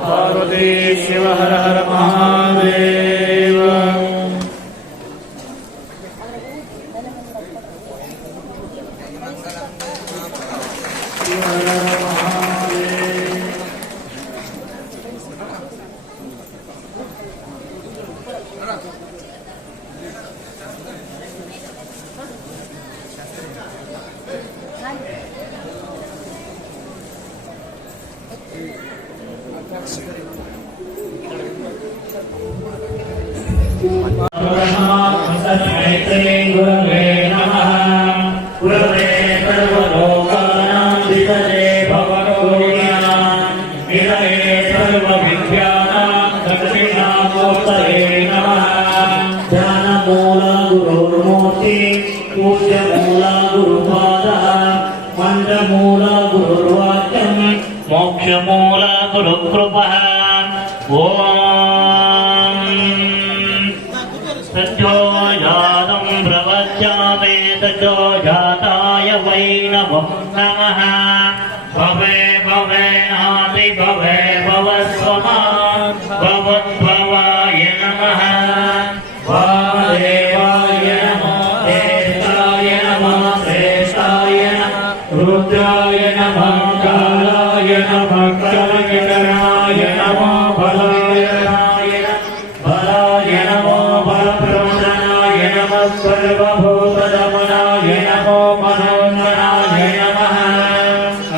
पार्वती शिव हर हर महादेव। शिव हर हर महादेव। तस्मै गुरवे नमः। गुरवे सर्वलोकानां विषये भवरोगिणां विषये सर्वविद्यानां दक्षिणामूर्तये नमः। ध्यानमूल गुरुर्मूर्ति पूज्यमूल गुरुपादः मन्त्रमूल गुरुर्वाक्यं मोक्षमूल गुरुकृपः। सत्यो जातं प्रवच्यामि सत्यो जाताय वै नमो नमः। भवे भवे नाति भवे भवस्वमा भवद्भवाय नमः। वामदेवाय नमो श्रेष्ठाय नमः श्रेष्ठाय नमः रुद्राय नमः कालाय नमः कालकरणाय नमः बलाय बलाय नमो बलप्रमदाय नमः सर्वभूतदमनाय नमो मनोन्मनाय नमः।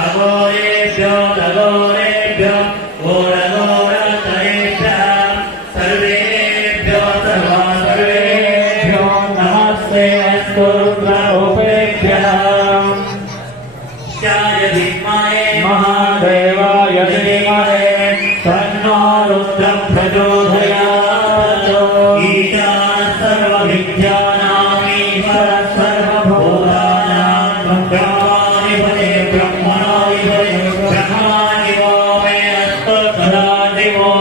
अघोरेभ्यो दघोरेभ्यो घोरघोरतरेभ्यः सर्वेभ्यो सर्वेभ्यो नमस्ते अस्तु रुद्ररूपेभ्यः। विद्महे महादेवाय धीमहि तन्नो रुद्रः प्रचोदयात्। ईशानः सर्वविद्यानाम् ईश्वरः सर्वभूतानां ब्रह्माधिपते ब्रह्मणोऽधिपते ब्रह्मादिवो मे अस्तु सदाशिवो।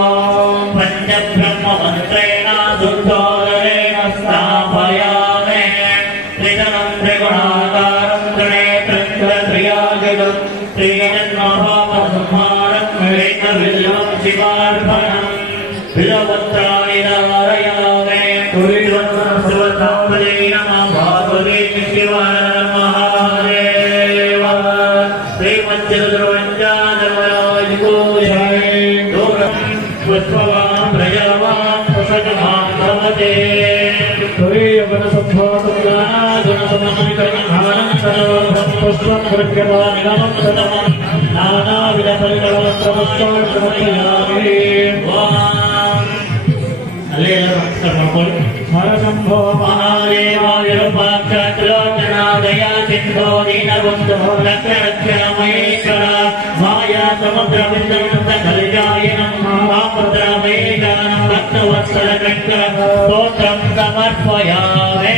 पञ्चब्रह्ममन्त्रेण दुर्गोदरेण स्थापयामि। त्रिजनं त्रिगुणाकारं त्रिनेत्रं त्रियागिदं श्रीजन्मभावसंहारं मिलितविल्वं शिवार्पणम्। बिलवत्राणि धारयामि तुरिवत्सवताम्बरे नमः भागवते शिवाय महादेव। श्रीमच्चन्द्रवञ्चाधर्मराज को जय। दूरं पुष्पवान् प्रजावान् प्रसजमान् भवते। शंभो महादेवाय रूपाक्षात्रोचनादया सिंधो दीनबन्धो रक्षरक्षणमहेश्वर माया समुद्रविन्दकलिजाय नमः। पुत्रमेकानं भक्तवत्सलकङ्कर स्तोत्रं समर्पयामि।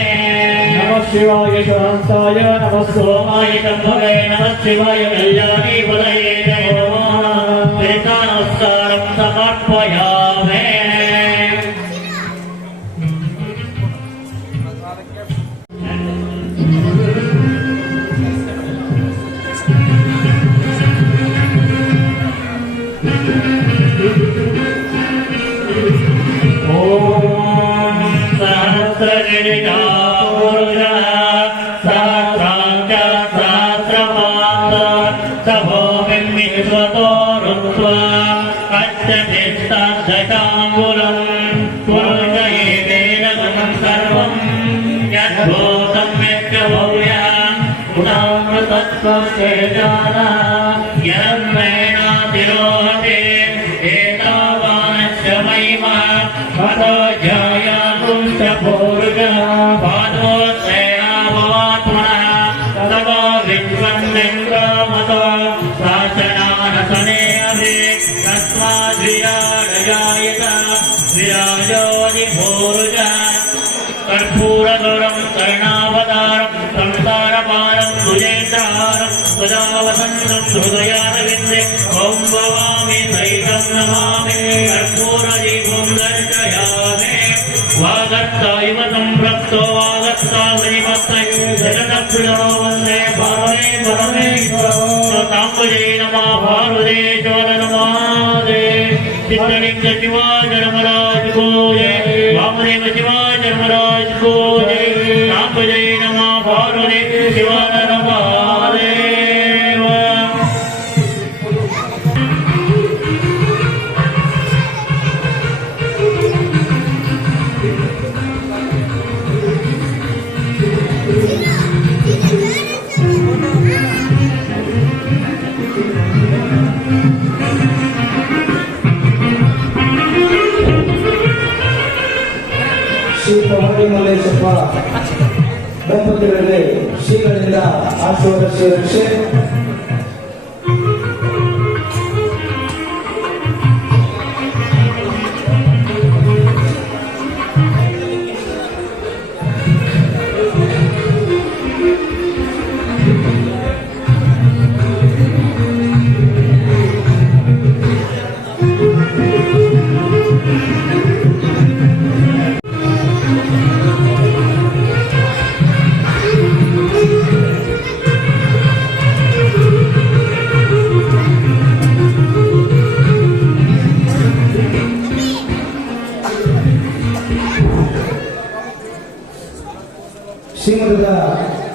नमः शिवाय शान्ताय नमः सोमाय शम्भवे नमः शिवाय कल्याणी वलये नमो नमः। नमस्कारं समर्पयामि। कर्पूरगौरं कर्णावतारं संसारपारं भुजेन्द्रहारं सदा वसन्तं हृदयारविन्दे ॐ भवामि सहितं नमामि। कर्पूरदीपं दर्शयामि। वागर्ता इव सम्पृक्तो वागर्ता श्रीमत्तये जगदप्रियो वन्दे भारते परमेश्वरो। ताम्बुजे नमः भारतेश्वर नमादे। चित्तलिंग शिवाय धर्मराज को जय। वामदेव शिवाय धर्मराज को जय। ताम्बुजे नमः भारते शिवाय नमादेव। ಶ್ರೀ ಪವಾಡಿ ಮಲ್ಲೇಶಪ್ಪ ದಂಪತಿಗಳಿಗೆ ಶ್ರೀಗಳಿಂದ ಆಶೀರ್ವಾದ ಶ್ರೀರಕ್ಷೆ. ಶ್ರೀಮಠದ